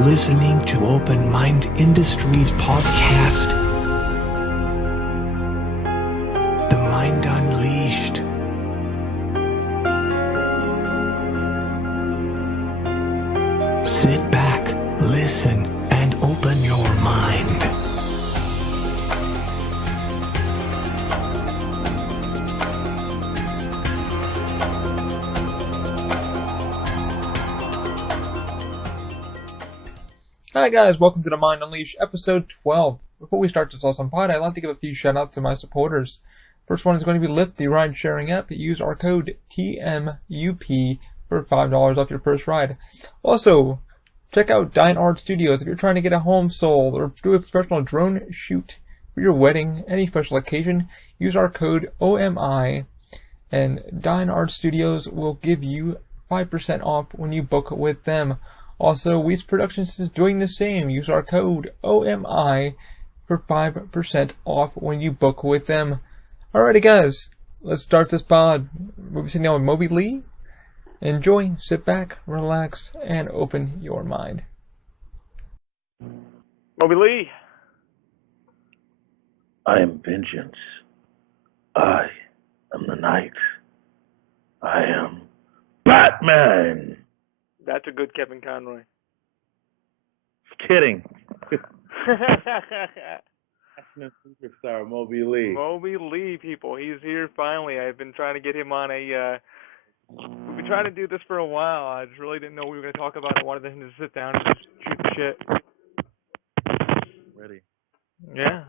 listening to Open Mind Industries podcast. The Mind Unleashed. Sit back, listen, and open your mind. Hi guys, welcome to the Mind Unleashed, episode 12. Before we start this awesome pod, I'd like to give a few shout-outs to my supporters. First one is going to be Lyft, the ride-sharing app. Use our code TMUP for $5 off your first ride. Also, check out Dine Art Studios if you're trying to get a home sold or do a professional drone shoot for your wedding, any special occasion. Use our code OMI, and Dine Art Studios will give you 5% off when you book with them. Also, Weiss Productions is doing the same. Use our code OMI for 5% off when you book with them. Alrighty guys, let's start this pod. We'll be sitting down with Moby Ley. Enjoy, sit back, relax, and open your mind. Moby Ley. I am vengeance. I am the night. I am Batman. That's a good Kevin Conroy. Kidding. National superstar Moby Ley. Moby Ley, people. He's here finally. I've been trying to get him on we've been trying to do this for a while. I just really didn't know what we were going to talk about. I wanted him to sit down and just shoot the shit. Ready. Yeah.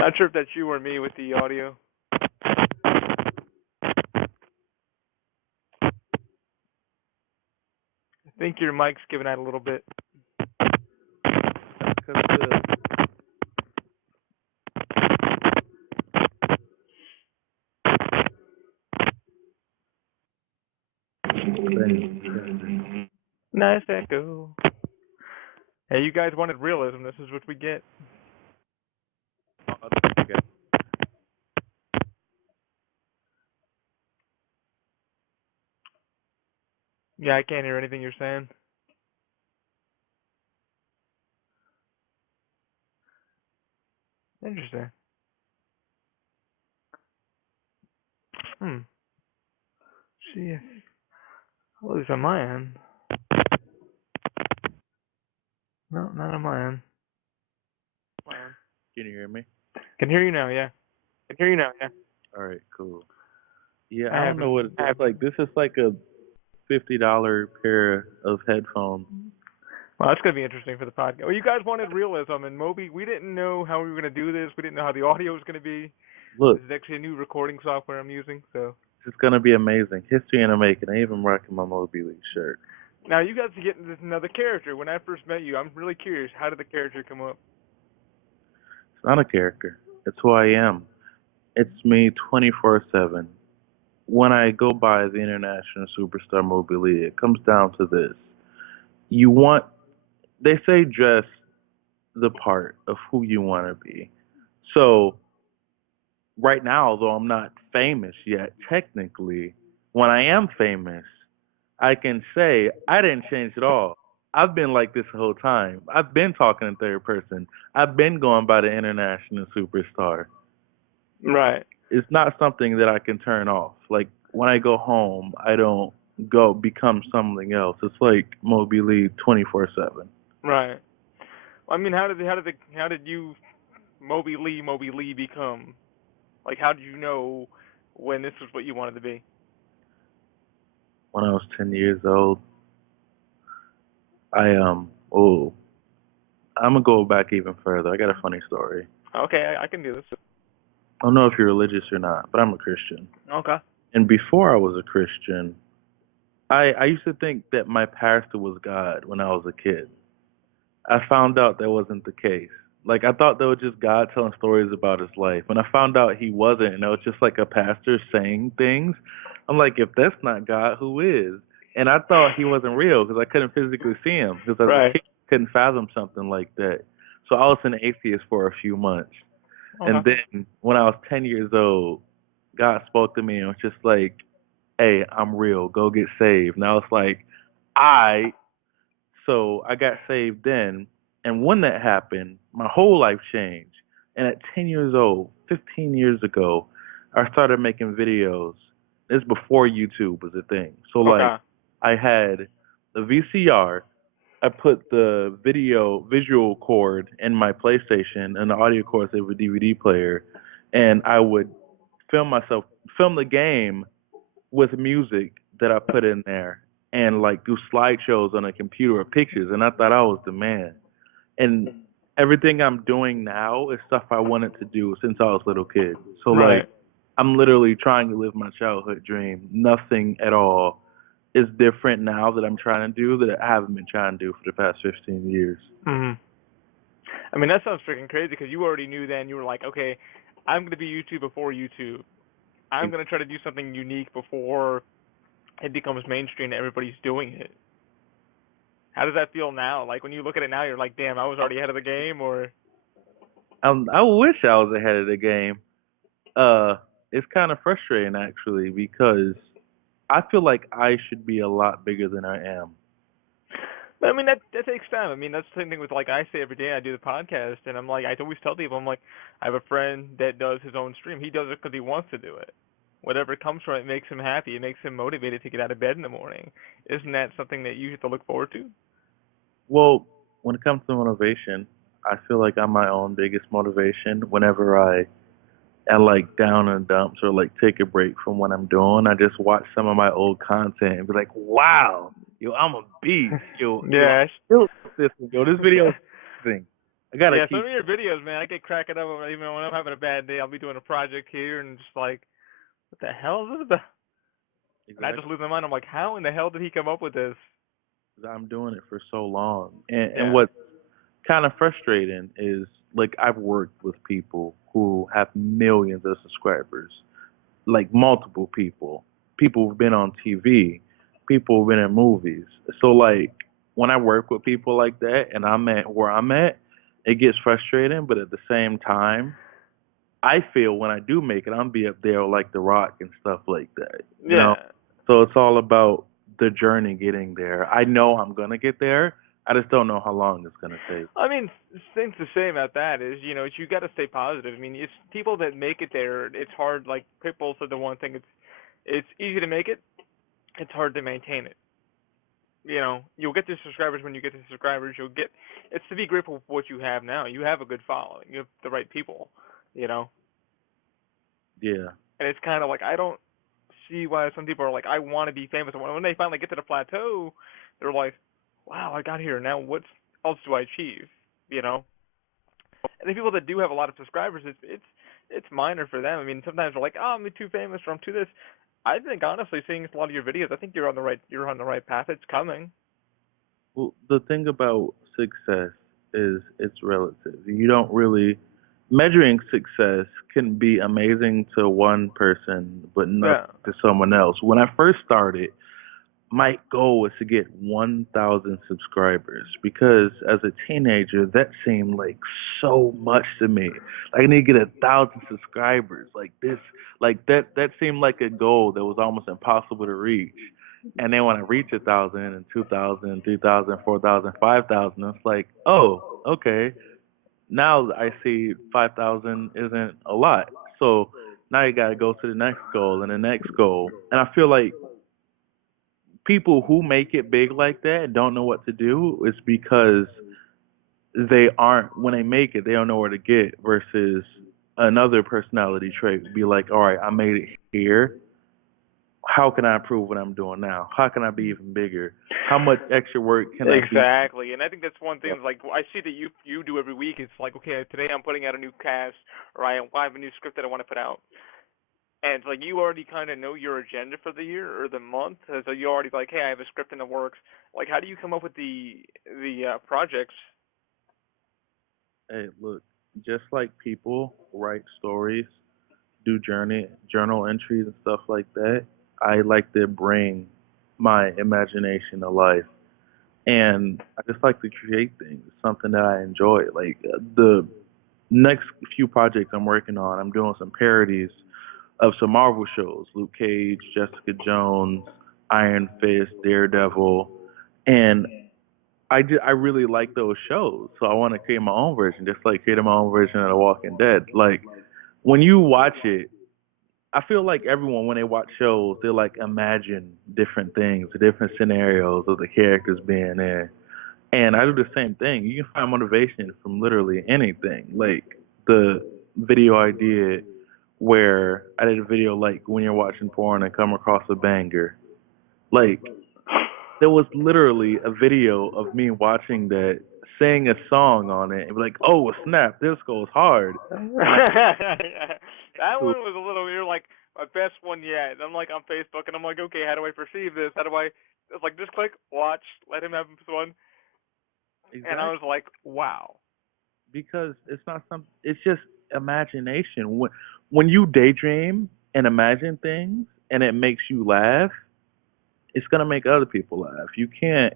Not sure if that's you or me with the audio. I think your mic's giving out a little bit. Nice echo. Hey, you guys wanted realism. This is what we get. Yeah, I can't hear anything you're saying. Interesting. See if, at least on my end. No, not on my end. Can you hear me? Can hear you now, yeah. All right, cool. Yeah, I don't know what it's like. This is like a $50 pair of headphones. Well, that's going to be interesting for the podcast. Well, you guys wanted realism, and Moby, we didn't know how we were going to do this. We didn't know how the audio was going to be. Look. This is actually a new recording software I'm using, so. It's going to be amazing. History in the making. I even rocking my Moby Ley shirt. Now, you guys are getting this another character. When I first met you, I'm really curious. How did the character come up? It's not a character. It's who I am. It's me 24/7. When I go by the international superstar Moby Ley, it comes down to this. They say dress the part of who you want to be. So, right now, although I'm not famous yet, technically, when I am famous, I can say I didn't change at all. I've been like this the whole time. I've been talking in third person. I've been going by the international superstar. Right. It's not something that I can turn off. Like, when I go home, I don't go become something else. It's like Moby Ley 24/7. Right. I mean, how did you Moby Ley become? Like, how did you know when this was what you wanted to be? When I was 10 years old, I'm gonna go back even further. I got a funny story. Okay, I can do this. I don't know if you're religious or not, but I'm a Christian. Okay. And before I was a Christian, I used to think that my pastor was God when I was a kid. I found out that wasn't the case. Like, I thought that was just God telling stories about his life. When I found out he wasn't, and it was just like a pastor saying things, I'm like, if that's not God, who is? And I thought he wasn't real because I couldn't physically see him because I couldn't fathom something like that. So I was an atheist for a few months. And then when I was 10 years old, God spoke to me and was just like, hey, I'm real. Go get saved. Now it's like, I so I got saved then, and when that happened, my whole life changed. And at 10 years old, 15 years ago, I started making videos. This is before YouTube was a thing. So like, Okay. I had the VCR. I put the visual cord in my PlayStation and the audio cords of a DVD player, and I would film myself, film the game with music that I put in there and like do slideshows on a computer or pictures, and I thought I was the man. And everything I'm doing now is stuff I wanted to do since I was a little kid. So like Right. I'm literally trying to live my childhood dream. Nothing at all is different now that I'm trying to do that I haven't been trying to do for the past 15 years. Hmm. I mean, that sounds freaking crazy because you already knew then. You were like, okay, I'm going to be YouTube before YouTube. I'm going to try to do something unique before it becomes mainstream and everybody's doing it. How does that feel now? Like when you look at it now, you're like, damn, I was already ahead of the game, or I wish I was ahead of the game. It's kind of frustrating actually because I feel like I should be a lot bigger than I am. but I mean that takes time. I mean that's the same thing with like I say every day I do the podcast and I'm like I always tell people I'm like I have a friend that does his own stream. He does it because he wants to do it. Whatever comes from it makes him happy. It makes him motivated to get out of bed in the morning. Isn't that something that you have to look forward to? Well, when it comes to motivation, I feel like I'm my own biggest motivation whenever I am like down in the dumps or like take a break from what I'm doing. I just watch some of my old content and be like, wow, yo, I'm a beast. Yo, Yeah. I'm still consistent. Yo, this video is amazing. I gotta Yeah, some keep. of your videos, man, I get cracking up even when I'm having a bad day. I'll be doing a project here and just like, what the hell is this about? And I just Exactly. lose my mind. I'm like, how in the hell did he come up with this? I'm doing it for so long. And Yeah. what's kind of frustrating is like I've worked with people who have millions of subscribers, like multiple people, people who've been on TV, people who've been in movies. So like when I work with people like that and I'm at where I'm at, it gets frustrating, but at the same time, I feel when I do make it, I'm be up there like The Rock and stuff like that, you know? Yeah. So it's all about the journey getting there. I know I'm gonna get there. I just don't know how long it's gonna take. I mean, things to say about that is, you got to stay positive. I mean, it's people that make it there. It's hard. Like Pitbull said, the one thing it's easy to make it. It's hard to maintain it. You'll get the subscribers when you get the subscribers. You'll get. It's to be grateful for what you have now. You have a good following. You have the right people. You know, Yeah. and it's kind of like I don't see why some people are like, I want to be famous. And when they finally get to the plateau, they're like, wow, I got here. Now what else do I achieve? You know. And the people that do have a lot of subscribers, it's minor for them. I mean, sometimes they're like, oh, I'm too famous or I'm too this. I think honestly, seeing a lot of your videos, I think you're on the right path. It's coming. Well, the thing about success is it's relative. You don't really measuring success can be amazing to one person, but not Yeah. to someone else. When I first started, my goal was to get 1,000 subscribers because as a teenager, that seemed like so much to me. Like I need to get 1,000 subscribers. Like this, like that seemed like a goal that was almost impossible to reach. And then when I reach 1,000 and 2,000, 3,000, 4,000, 5,000, it's like, oh, okay. Now I see 5,000 isn't a lot. So now you got to go to the next goal and the next goal. And I feel like people who make it big like that don't know what to do. It's because they aren't, when they make it, they don't know where to get versus another personality trait would be like, all right, I made it here. How can I improve what I'm doing now? How can I be even bigger? How much extra work can I do? Exactly, and I think that's one thing. Like I see that you do every week. It's like, okay, today I'm putting out a new cast, or I have a new script that I want to put out, and it's like you already kind of know your agenda for the year or the month. So you already like, hey, I have a script in the works. Like, how do you come up with the projects? Hey, look, just like people write stories, do journal entries and stuff like that, I like to bring my imagination to life. And I just like to create things, something that I enjoy. Like the next few projects I'm working on, I'm doing some parodies of some Marvel shows: Luke Cage, Jessica Jones, Iron Fist, Daredevil, and I really like those shows. So I want to create my own version, just like creating my own version of The Walking Dead. Like when you watch it, I feel like everyone when they watch shows, they like imagine different things, different scenarios of the characters being there. And I do the same thing. You can find motivation from literally anything. Like the video I did where I did a video like when you're watching porn and come across a banger. Like there was literally a video of me watching that, sing a song on it, and be like, "Oh snap, this goes hard." That one was a little weird, like my best one yet. And I'm like on Facebook, and I'm like, okay, how do I perceive this? How do I? It's like just click, watch, let him have fun, and I was like, wow. Because it's not something. It's just imagination. When you daydream and imagine things, and it makes you laugh, it's gonna make other people laugh. You can't.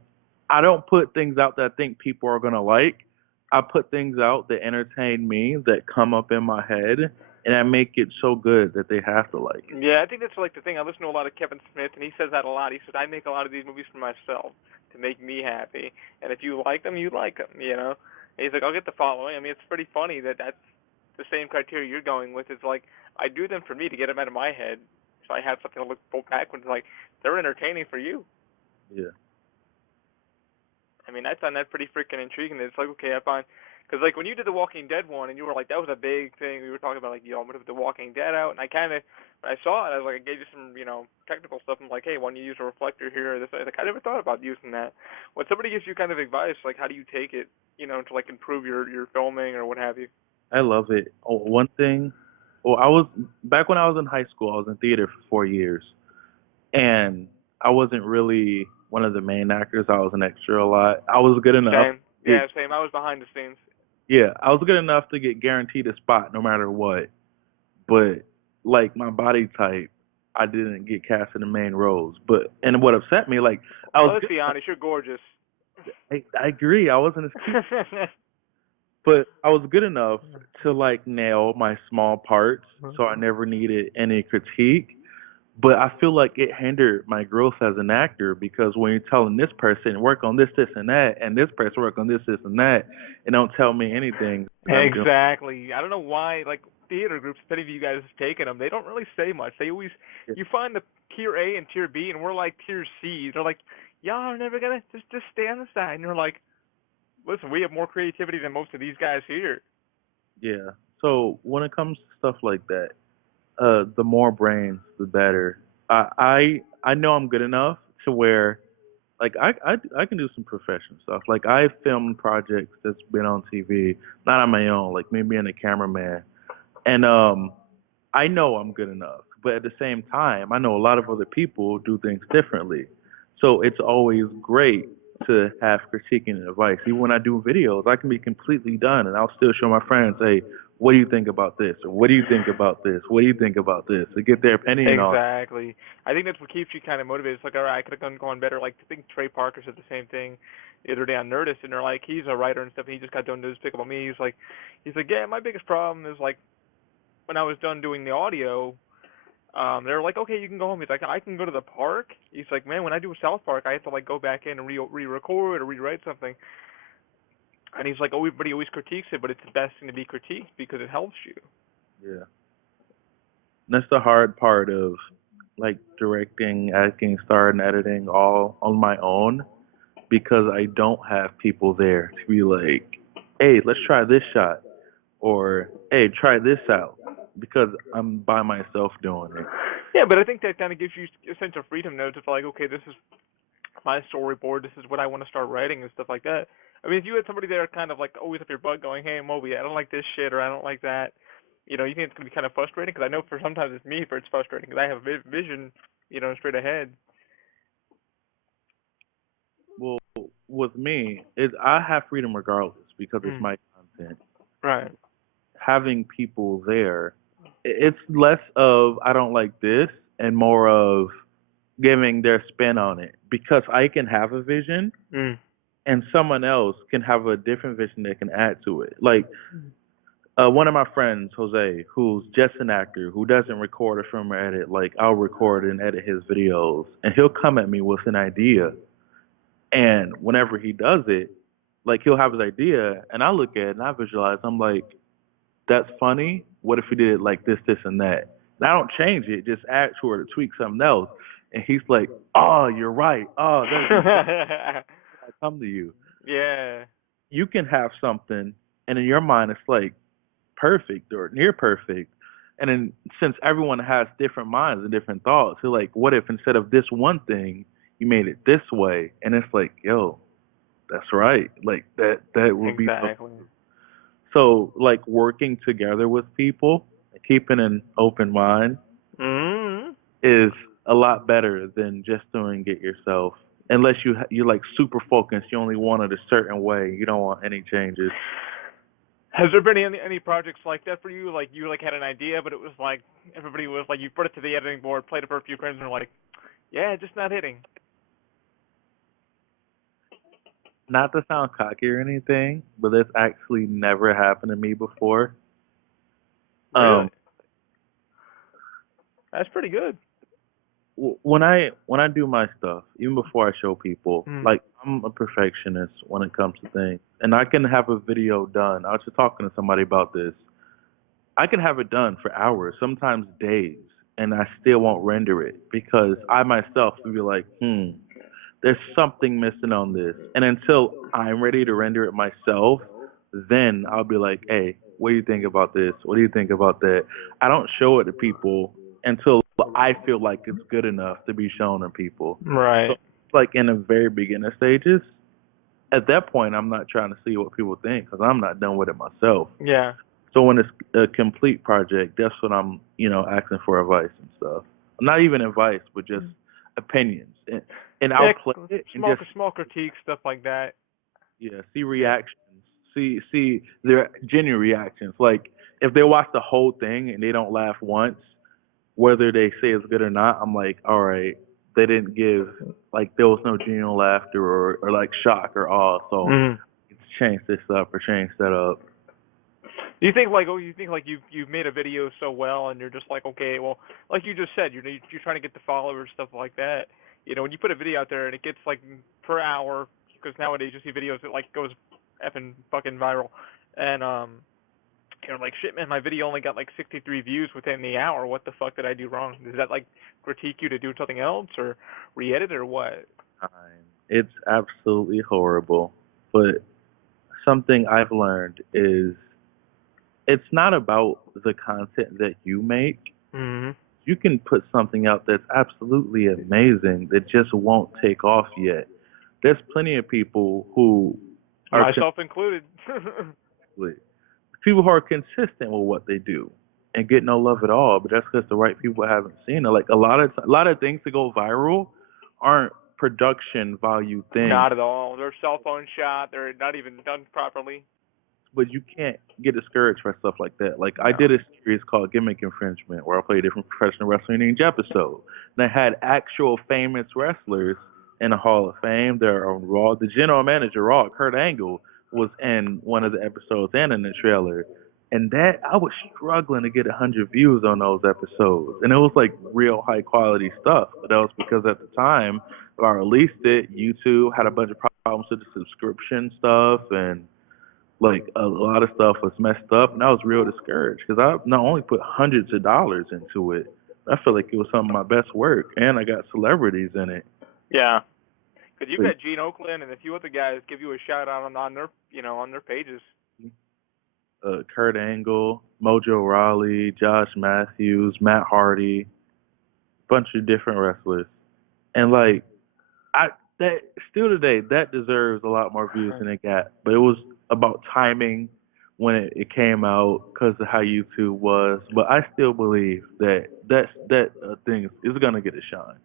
I don't put things out that I think people are gonna like. I put things out that entertain me, that come up in my head, and I make it so good that they have to like it. Yeah, I think that's like the thing. I listen to a lot of Kevin Smith, and he says that a lot. He says, I make a lot of these movies for myself to make me happy, and if you like them, you like them, you know? And he's like, I'll get the following. I mean, it's pretty funny that that's the same criteria you're going with. It's like, I do them for me to get them out of my head, so I have something to look back when it's like, they're entertaining for you. Yeah. I mean, I find that pretty freaking intriguing. It's like, okay, I find, because like when you did the Walking Dead one, and you were like, that was a big thing. We were talking about like, I'm gonna put the Walking Dead out, and I kind of, when I saw it, I was like, I gave you some, technical stuff. I'm like, hey, why don't you use a reflector here or this? I was like, I never thought about using that. When somebody gives you kind of advice, like, how do you take it, to like improve your filming or what have you? I love it. Oh, one thing. Well, I was back when I was in high school. I was in theater for 4 years, and I wasn't really one of the main actors. I was an extra a lot. I was good enough. Same. Yeah, same. I was behind the scenes. Yeah, I was good enough to get guaranteed a spot no matter what. But like my body type, I didn't get cast in the main roles. And what upset me, like I was. Let's be honest, you're gorgeous. I agree. I wasn't as cute. But I was good enough to like nail my small parts, so I never needed any critique. But I feel like it hindered my growth as an actor because when you're telling this person work on this, this, and that, and this person work on this, this, and that, and don't tell me anything. Exactly. I don't know why, like theater groups, if any of you guys have taken them, they don't really say much. They always, you find the tier A and tier B, and we're like tier C. They're like, y'all are never gonna just stay on the side, and you're like, listen, we have more creativity than most of these guys here. Yeah. So when it comes to stuff like that, the more brains, the better. I know I'm good enough to where, like, I can do some professional stuff. Like I've filmed projects that's been on TV, not on my own, like me being a cameraman, and I know I'm good enough. But at the same time, I know a lot of other people do things differently. So it's always great to have critiquing and advice. Even when I do videos, I can be completely done, and I'll still show my friends, hey, what do you think about this? Or what do you think about this? What do you think about this? To get their opinion on. Exactly. I think that's what keeps you kind of motivated. It's like, all right, I could have gone better. Like, I think Trey Parker said the same thing the other day on Nerdist, and they're like, he's a writer and stuff, and he just got done doing this pick about me. He's like, yeah, my biggest problem is like, when I was done doing the audio, they're like, okay, you can go home. He's like, I can go to the park. He's like, man, when I do South Park, I have to like go back in and re-record or rewrite something. And he's like, everybody always critiques it, but it's the best thing to be critiqued because it helps you. Yeah. That's the hard part of like directing, acting, starting, editing all on my own because I don't have people there to be like, hey, let's try this shot or hey, try this out because I'm by myself doing it. Yeah, but I think that kind of gives you a sense of freedom, though, to like, okay, this is my storyboard, this is what I want to start writing and stuff like that. I mean, if you had somebody there kind of like always up your butt going, hey, Moby, I don't like this shit or I don't like that, you think it's going to be kind of frustrating? Because I know for sometimes it's me, it's frustrating because I have a vision, straight ahead. Well, with me, I have freedom regardless because it's my content. Right. Having people there, it's less of I don't like this and more of giving their spin on it because I can have a vision and someone else can have a different vision that can add to it. Like One of my friends, Jose, who's just an actor, who doesn't record or film or edit, like I'll record and edit his videos, and he'll come at me with an idea. And whenever he does it, like he'll have his idea, and I look at it and I visualize. I'm like, that's funny. What if we did it like this, and that? And I don't change it, just add to it or tweak something else. And he's like, oh, you're right. Oh, that's I come to you. Yeah. You can have something, and in your mind, it's like perfect or near perfect. And then since everyone has different minds and different thoughts, you're like, what if instead of this one thing, you made it this way? And it's like, yo, that's right. Like that would be Exactly. so like working together with people, keeping an open mind Mm-hmm. is a lot better than just doing it yourself. Unless you like super focused, you only want it a certain way. You don't want any changes. Has there been any projects like that for you? Like you like had an idea, but it was like everybody was like you put it to the editing board, played it for a few friends, and were like, yeah, just not hitting. Not to sound cocky or anything, but this actually never happened to me before. Really? Um, That's pretty good. when I do my stuff, even before I show people, Mm. like I'm a perfectionist when it comes to things, and I can have a video done. I was just talking to somebody about this. I can have it done for hours, sometimes days, and I still won't render it because I myself will be like, there's something missing on this. And until I'm ready to render it myself, then I'll be like, hey, what do you think about this? What do you think about that? I don't show it to people until I feel like it's good enough to be shown to people. So, Right. like in the very beginner stages, at that point, I'm not trying to see what people think because I'm not done with it myself. Yeah. So when it's a complete project, that's when I'm, asking for advice and stuff. Not even advice, but just opinions. And I'll Yeah, play it and small just small critiques, stuff like that. see Yeah. reactions, see their genuine reactions. Like if they watch the whole thing and they don't laugh once, whether they say it's good or not, I'm like, all right, they didn't give like there was no genuine laughter or like shock or awe. So Mm. let's change this up or change that up. Do you think like you've made a video so well and you're just like, okay, well, like you just said, you're trying to get the followers, stuff like that. When you put a video out there and it gets like per hour, because nowadays you see videos that like goes effing fucking viral, and you're like, shit, man, my video only got like 63 views within the hour. What the fuck did I do wrong? Does that like critique you to do something else or re-edit or what? It's absolutely horrible. But something I've learned is it's not about the content that you make. Mm-hmm. You can put something out that's absolutely amazing that just won't take off yet. There's plenty of people who are Myself included. people who are consistent with what they do and get no love at all, but that's because the right people haven't seen it. Like a lot of things that go viral aren't production value things, Not at all. They're cell phone shot. They're not even done properly. but you can't get discouraged by stuff like that. Like I No. did a series called Gimmick Infringement where I played different professional wrestling in each episode. And I had actual famous wrestlers in the Hall of Fame. They're on Raw. The general manager, Raw, Kurt Angle, was in one of the episodes and in the trailer. And that I was struggling to get 100 views on those episodes, and it was like real high quality stuff. But that was because at the time when I released it, YouTube had a bunch of problems with the subscription stuff, and like a lot of stuff was messed up, and I was real discouraged because I not only put hundreds of dollars into it, I felt like it was some of my best work, and I got celebrities in it. Yeah. Because you've But, got Gene Oakland and a few other guys give you a shout out on their on their pages. Kurt Angle, Mojo Rawley, Josh Matthews, Matt Hardy, bunch of different wrestlers, and like I that still today that deserves a lot more views than it got, but it was about timing when it came out because of how YouTube was. But I still believe that thing is gonna get a shine.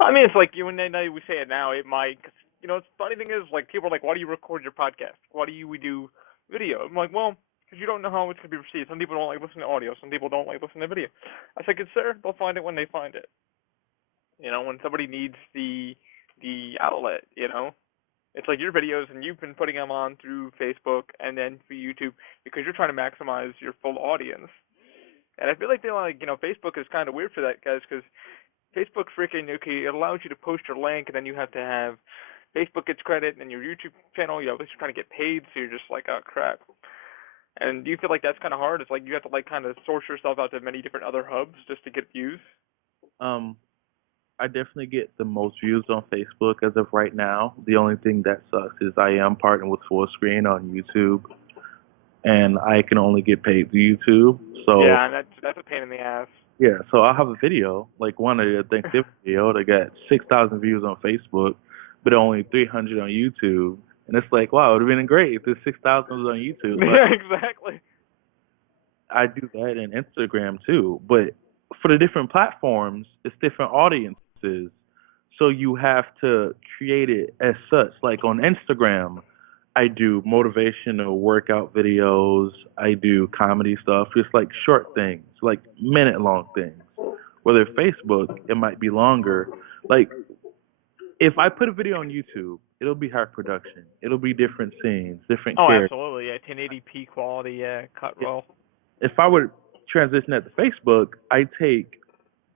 I mean, it's like when we say it now, it might. Cause, the funny thing is, like, people are like, "Why do you record your podcast? Why do we do video?" I'm like, "Well, because you don't know how it's gonna be received. Some people don't like listening to audio. Some people don't like listening to video." I said, "Consider they'll find it when they find it. When somebody needs the outlet. It's like your videos, and you've been putting them on through Facebook and then for YouTube because you're trying to maximize your full audience. And I feel like Facebook is kind of weird for that, guys, because Facebook freaking, okay, it allows you to post your link, and then you have to have Facebook gets credit, and then your YouTube channel, you're trying to get paid, so you're just like, oh, crap. And do you feel like that's kind of hard? It's like you have to like kind of source yourself out to many different other hubs just to get views? I definitely get the most views on Facebook as of right now. The only thing that sucks is I am partnered with Full Screen on YouTube, and I can only get paid through YouTube. So yeah, and that's a pain in the ass. yeah, so I'll have a video, like one of the Thanksgiving video that got 6,000 views on Facebook, but only 300 on YouTube. And it's like, wow, it would have been great if the 6,000 was on YouTube. Yeah, exactly. I do that in Instagram too, but for the different platforms, it's different audiences. So you have to create it as such. Like on Instagram, I do motivational workout videos. I do comedy stuff, just like short things, like minute-long things. Whether Facebook, it might be longer. Like if I put a video on YouTube, it'll be high production. It'll be different scenes, different characters. Absolutely. Yeah, 1080p quality. Yeah, cut well. If I would transition that to Facebook, I take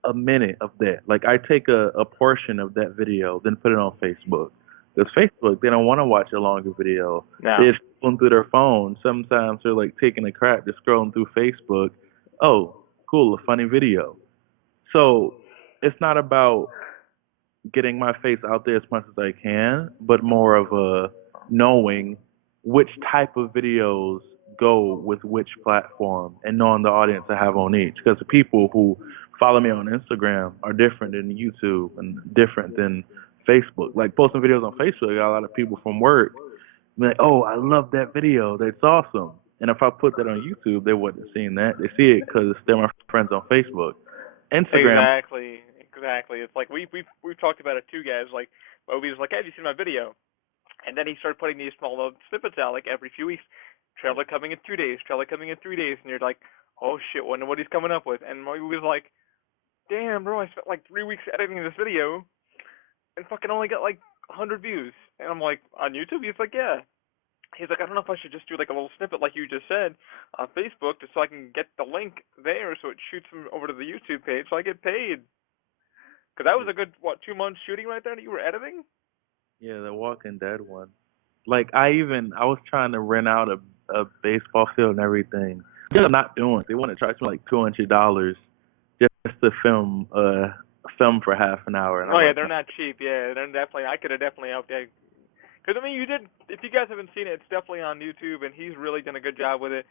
a minute of that. Like I take a portion of that video, then put it on Facebook. Because Facebook, they don't want to watch a longer video. No. They're scrolling through their phone. Sometimes they're like taking a crap, just scrolling through Facebook. Oh, cool, a funny video. So it's not about getting my face out there as much as I can, but more of a knowing which type of videos go with which platform and knowing the audience I have on each. Because the people who follow me on Instagram are different than YouTube and different than Facebook. Like posting videos on Facebook, I got a lot of people from work be like, oh, I love that video. That's awesome. And if I put that on YouTube, they wouldn't have seen that. They see it because they're my friends on Facebook. Instagram. Exactly. It's like we've talked about it too, guys. Like Moby was like, hey, have you seen my video? And then he started putting these small little snippets out like every few weeks. Trailer coming in 2 days. Trailer coming in 3 days. And you're like, oh shit, wonder what he's coming up with. And Moby was like, damn, bro, I spent like 3 weeks editing this video and fucking only got like 100 views. And I'm like, on YouTube? He's like, yeah. He's like, I don't know if I should just do like a little snippet like you just said on Facebook just so I can get the link there so it shoots them over to the YouTube page so I get paid. Because that was a good, 2 months shooting right there that you were editing? Yeah, the Walking Dead one. Like I was trying to rent out a baseball field and everything. They're not doing it. They want to charge me like $200 just to film for half an hour. And they're not cheap. Yeah, they're definitely. I could have definitely helped you. Because I mean, you did. If you guys haven't seen it, it's definitely on YouTube, and he's really done a good job with it.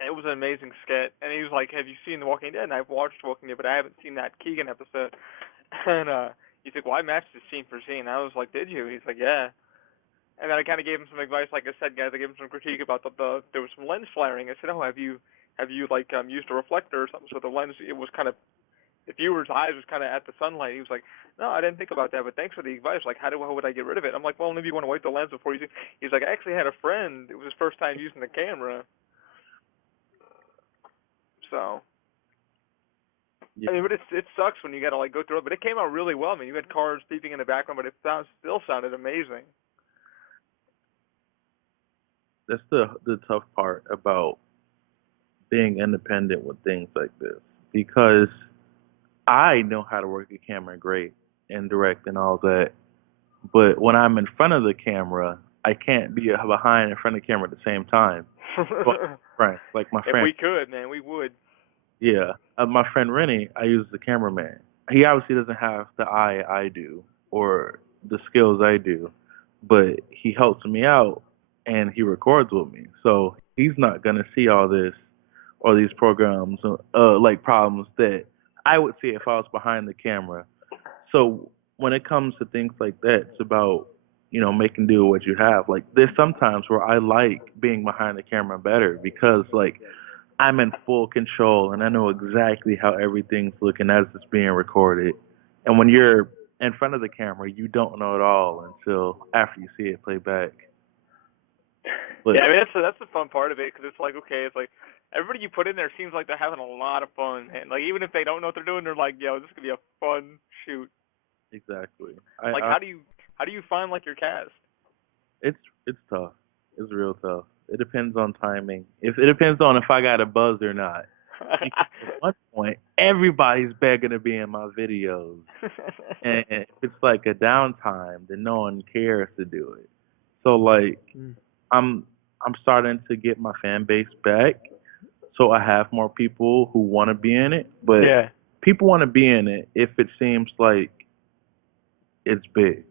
It was an amazing skit, and he was like, "Have you seen The Walking Dead?" And I've watched Walking Dead, but I haven't seen that Keegan episode. And he's like, "Well, I matched it scene for scene." I was like, "Did you?" He's like, "Yeah." And then I kind of gave him some advice, like I said, guys. I gave him some critique about the there was some lens flaring. I said, "Oh, have you like used a reflector or something so the lens it was kind of the viewer's eyes was kind of at the sunlight?" He was like, "No, I didn't think about that, but thanks for the advice. Like, how would I get rid of it?" I'm like, "Well, maybe you want to wipe the lens before you do." He's like, "I actually had a friend. It was his first time using the camera." So, yeah. I mean, but it sucks when you got to like go through it. But it came out really well. I mean, you had cars beeping in the background, but it still sounded amazing. That's the tough part about being independent with things like this, because I know how to work a camera great and direct and all that, but when I'm in front of the camera, I can't be behind in front of the camera at the same time. Like my friend. If we could, man, we would. Yeah, my friend Rennie, I use the cameraman. He obviously doesn't have the eye I do or the skills I do, but he helps me out and he records with me. So he's not gonna see all this or these programs, like problems that I would see if I was behind the camera. So when it comes to things like that, it's about, making do with what you have. Like there's sometimes where I like being behind the camera better because like I'm in full control and I know exactly how everything's looking as it's being recorded. And when you're in front of the camera, you don't know it all until after you see it play back. But, yeah, I mean that's the fun part of it, because it's like, okay, it's like everybody you put in there seems like they're having a lot of fun, and like even if they don't know what they're doing, they're like, yo, this could be a fun shoot. Exactly. Like how do you How do you find like your cast? It's tough. It's real tough. It depends on timing. If it depends on if I got a buzz or not. Because at one point, everybody's begging to be in my videos, and if it's like a downtime, then no one cares to do it. So like, I'm I'm starting to get my fan base back, so I have more people who want to be in it. But Yeah. people want to be in it if it seems like it's big.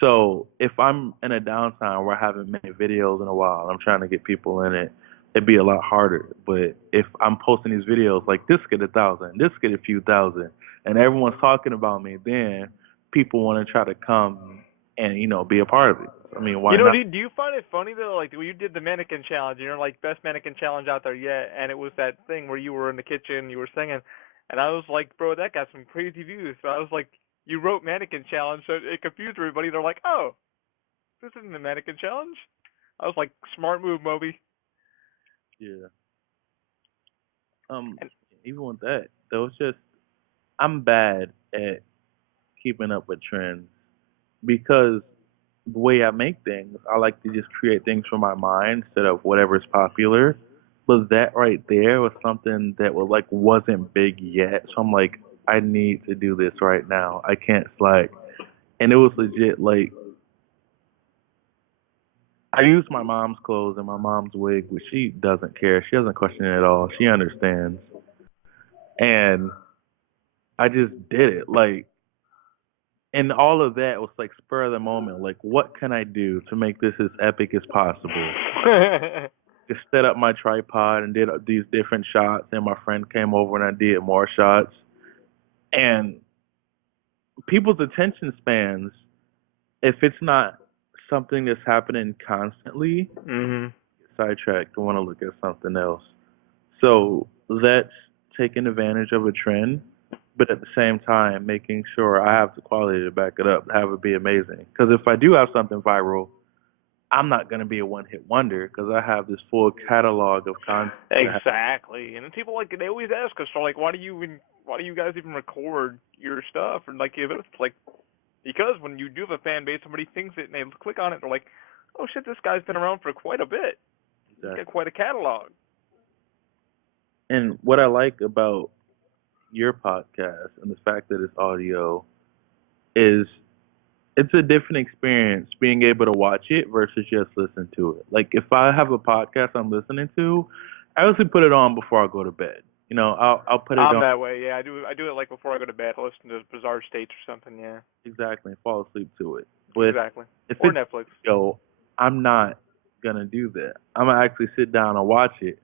So if I'm in a downtime where I haven't made videos in a while, I'm trying to get people in it, it'd be a lot harder. But if I'm posting these videos like this get 1,000, this get a few thousand, and everyone's talking about me, then people want to try to come and be a part of it. I mean, why You know, not? do you find it funny though? Like when you did the mannequin challenge, you're like best mannequin challenge out there yet, and it was that thing where you were in the kitchen, you were singing, and I was like, bro, that got some crazy views. So I was like, you wrote mannequin challenge, so it confused everybody. They're like, oh, this isn't the mannequin challenge. I was like, smart move, Moby. Yeah. And Even with that, though, it's just I'm bad at keeping up with trends because the way I make things, I like to just create things from my mind instead of whatever's popular. But that right there was something that was like wasn't big yet. So I'm like, I need to do this right now. I can't slack. And it was legit like I used my mom's clothes and my mom's wig, which she doesn't care. She doesn't question it at all. She understands. And I just did it. Like and all of that was like spur of the moment. Like, what can I do to make this as epic as possible? Just set up my tripod and did these different shots. And my friend came over and I did more shots. And people's attention spans, if it's not something that's happening constantly, mhm. sidetracked and want to look at something else. So that's taking advantage of a trend, but at the same time making sure I have the quality to back it up, have it be amazing. Because if I do have something viral, I'm not going to be a one-hit wonder because I have this full catalog of content. Exactly. And people like they always ask us, so like, why do you guys even record your stuff? And like, if it's like, because when you do have a fan base, somebody thinks it and they click on it, they're like, oh shit, this guy's been around for quite a bit. He's got quite a catalog. And what I like about your podcast and the fact that it's audio is it's a different experience being able to watch it versus just listen to it. Like if I have a podcast I'm listening to, I usually put it on before I go to bed. I'll put it I'm on that way, yeah. I do it like before I go to bed. I listen to Bizarre States or something, yeah. exactly and fall asleep to it. But Exactly. if Or it's Netflix. I'm not gonna do that. I'm gonna actually sit down and watch it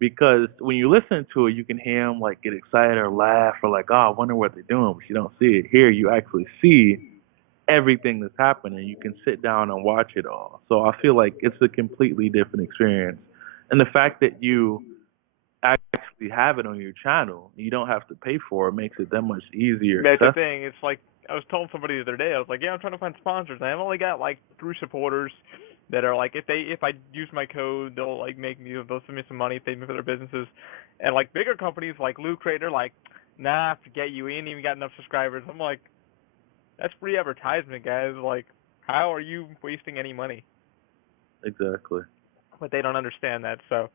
because when you listen to it, you can hear them like get excited or laugh or like, oh, I wonder what they're doing, but you don't see it. Here, you actually see everything that's happening. You can sit down and watch it all. So I feel like it's a completely different experience. And the fact that you actually have it on your channel, you don't have to pay for it, makes it that much easier. That's the thing. It's like I was telling somebody the other day. I was like, yeah, I'm trying to find sponsors. And I've only got like 3 supporters that are like, if I use my code, they'll like they'll send me some money if they move their businesses. And like bigger companies like Loot Crate, they're like, nah, forget you. We ain't even got enough subscribers. I'm like, that's free advertisement, guys. Like, how are you wasting any money? Exactly. But they don't understand that, so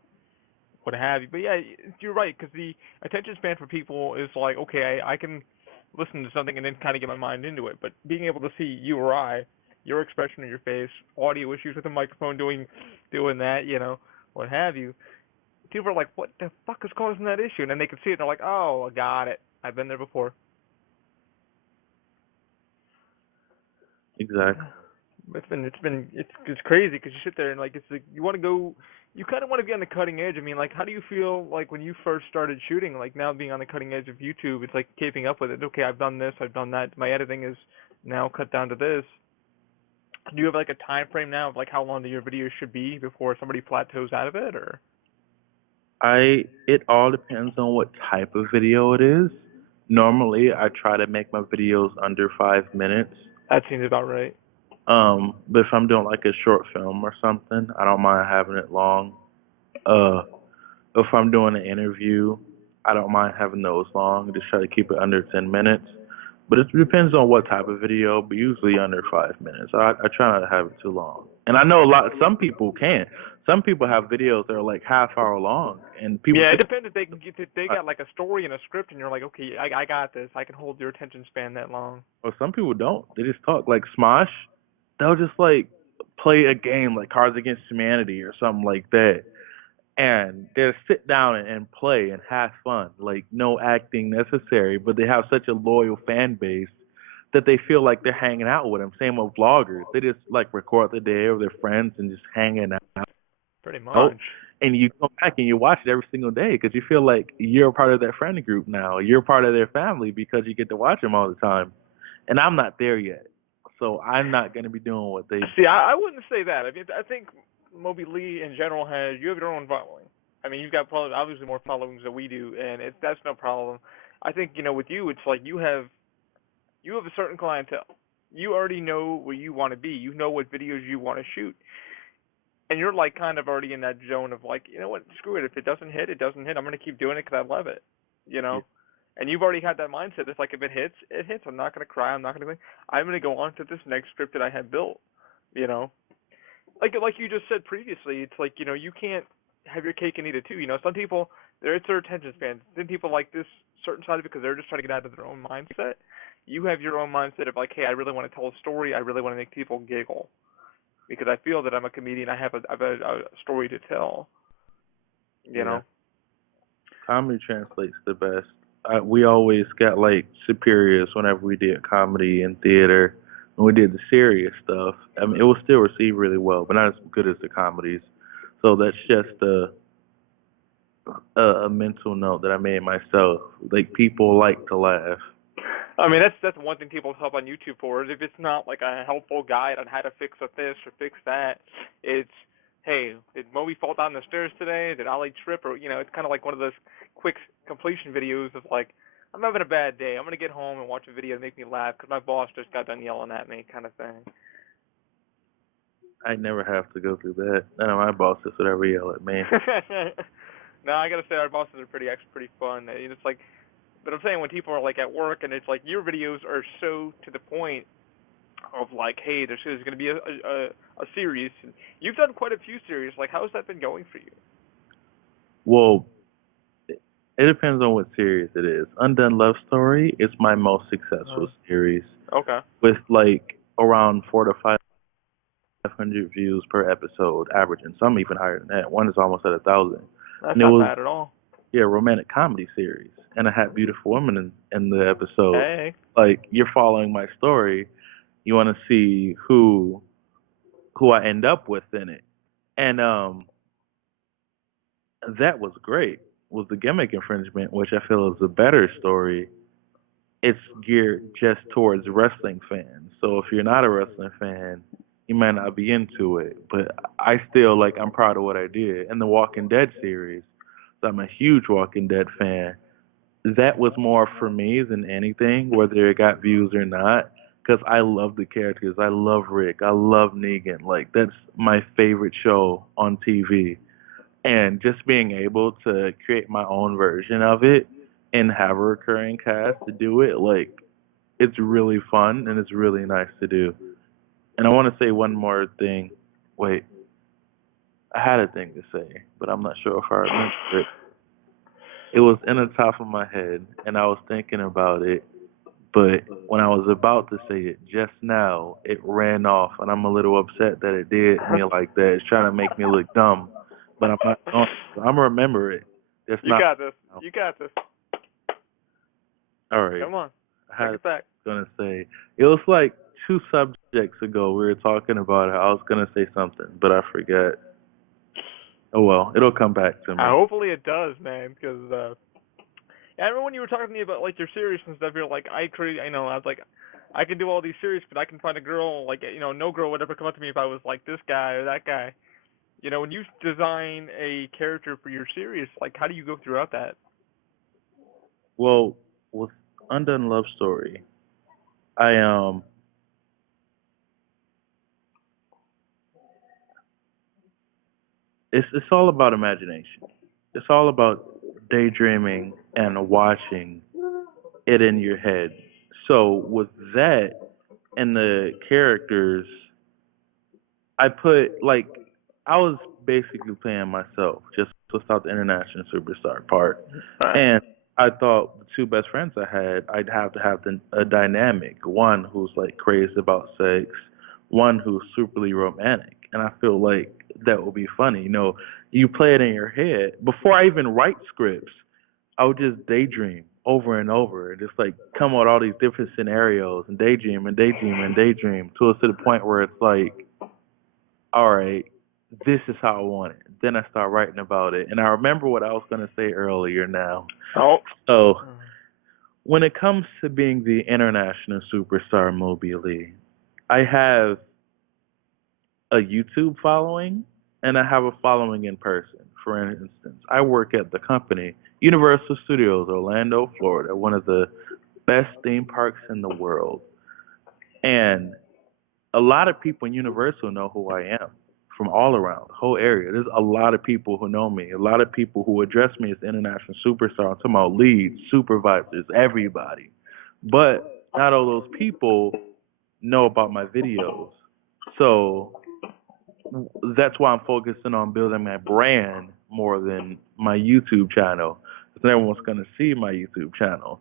what have you. But yeah, you're right, because the attention span for people is like, okay, I can listen to something and then kind of get my mind into it. But being able to see you or I, your expression on your face, audio issues with the microphone doing that, what have you. People are like, what the fuck is causing that issue? And then they can see it and they're like, oh, I got it. I've been there before. Exactly. It's crazy because you sit there and like it's like you want to go, you kind of want to be on the cutting edge. I mean, like, how do you feel like when you first started shooting? Like now being on the cutting edge of YouTube, it's like keeping up with it. Okay, I've done this, I've done that. My editing is now cut down to this. Do you have like a time frame now of like how long your videos should be before somebody plateaus out of it, or? It all depends on what type of video it is. Normally, I try to make my videos under 5 minutes. That seems about right. But if I'm doing like a short film or something, I don't mind having it long. If I'm doing an interview, I don't mind having those long. Just try to keep it under 10 minutes. But it depends on what type of video, but usually under 5 minutes. I try not to have it too long. And I know some people can. Some people have videos that are like half hour long, and people Yeah, it think, depends if they got like a story and a script, and you're like, okay, I got this. I can hold your attention span that long. or some people don't. They just talk. Like Smosh, they'll just like play a game like Cards Against Humanity or something like that, and they'll sit down and play and have fun, like no acting necessary. But they have such a loyal fan base that they feel like they're hanging out with them. Same with vloggers. They just like record the day with their friends and just hanging Pretty out. much. And you go back and you watch it every single day because you feel like you're a part of that friend group now. You're part of their family because you get to watch them all the time. And I'm not there yet, so I'm not going to be doing what they. See, I wouldn't say that. I mean, I think Moby Ley in general you have your own following. I mean, you've got probably obviously more followings than we do, and that's no problem. I think with you, it's like you have a certain clientele. You already know where you want to be. You know what videos you want to shoot. And you're like kind of already in that zone of like, you know what, screw it. If it doesn't hit, it doesn't hit. I'm going to keep doing it because I love it, Yeah. And you've already had that mindset. It's like if it hits, it hits. I'm not going to cry. I'm not going to. I'm going to go on to this next script that I have built. Like you just said previously. It's like you can't have your cake and eat it too. Some people it's their attention span. Some people like this certain side of it because they're just trying to get out of their own mindset. You have your own mindset of like, hey, I really want to tell a story. I really want to make people giggle. Because I feel that I'm a comedian, I have a story to tell. You know. Comedy translates the best. We always got like superiors whenever we did comedy and theater. When we did the serious stuff, I mean, it was still received really well, but not as good as the comedies. So that's just a mental note that I made myself. Like people like to laugh. I mean, that's one thing people help on YouTube for. Is if it's not like a helpful guide on how to fix this or fix that, it's, hey, did Moby fall down the stairs today? Did Ollie trip? Or it's kind of like one of those quick completion videos of like, I'm having a bad day. I'm gonna get home and watch a video to make me laugh because my boss just got done yelling at me, kind of thing. I never have to go through that. None of my bosses would ever yell at me. No, I gotta say our bosses are pretty fun. It's like. But I'm saying when people are like at work and it's like your videos are so to the point of like, hey, there's going to be a series. And you've done quite a few series. Like, how's that been going for you? Well, it depends on what series it is. Undone Love Story is my most successful series. Okay. With like around 400 to 500 views per episode, averaging. Some even higher than that. One is almost at 1,000. That's not bad at all. Yeah, romantic comedy series. And I had beautiful women in the episode. Hey. Like, you're following my story. You want to see who I end up with in it. And that was great. Was the Gimmick Infringement, which I feel is a better story. It's geared just towards wrestling fans. So if you're not a wrestling fan, you might not be into it. But I still, I'm proud of what I did. And the Walking Dead series, so I'm a huge Walking Dead fan. That was more for me than anything, whether it got views or not, because I love the characters. I love Rick. I love Negan. That's my favorite show on TV. And just being able to create my own version of it and have a recurring cast to do it, it's really fun and it's really nice to do. And I want to say one more thing. Wait, I had a thing to say, but I'm not sure if I remember it. It was in the top of my head, and I was thinking about it, but when I was about to say it just now, it ran off, and I'm a little upset that it did me like that. It's trying to make me look dumb, but I'm not going to. I'm going to remember it. Got this. You got this. All right. Come on. I Take it back. was going to say, it was like 2 subjects ago we were talking about it. I was going to say something, but I forgot. Oh, well, it'll come back to me. Hopefully it does, man, because I remember when you were talking to me about your series and stuff. You're like, I was like, I can do all these series, but I can find a girl no girl would ever come up to me if I was like this guy or that guy. When you design a character for your series, how do you go throughout that? Well, with Undone Love Story, it's all about imagination. It's all about daydreaming and watching it in your head So with that and the characters, I put like I was basically playing myself just without the international superstar part, Right. and I thought the two best friends I had, I'd have to have a dynamic. One who's like crazy about sex, one who's superly romantic, and I feel like that would be funny. You play it in your head before I even write scripts. I would just daydream over and over, and just like come up with all these different scenarios and daydream and daydream and daydream till it's to the point where it's like, all right, this is how I want it. Then I start writing about it, and I remember what I was going to say earlier now. Oh. So when it comes to being the international superstar Moby Ley, I have a YouTube following and I have a following in person. For instance, I work at the company Universal Studios, Orlando, Florida, one of the best theme parks in the world. And a lot of people in Universal know who I am from all around the whole area. There's a lot of people who know me, a lot of people who address me as the international superstar. I'm talking about leads, supervisors, everybody. But not all those people know about my videos. So that's why I'm focusing on building my brand more than my YouTube channel. Because everyone's going to see my YouTube channel.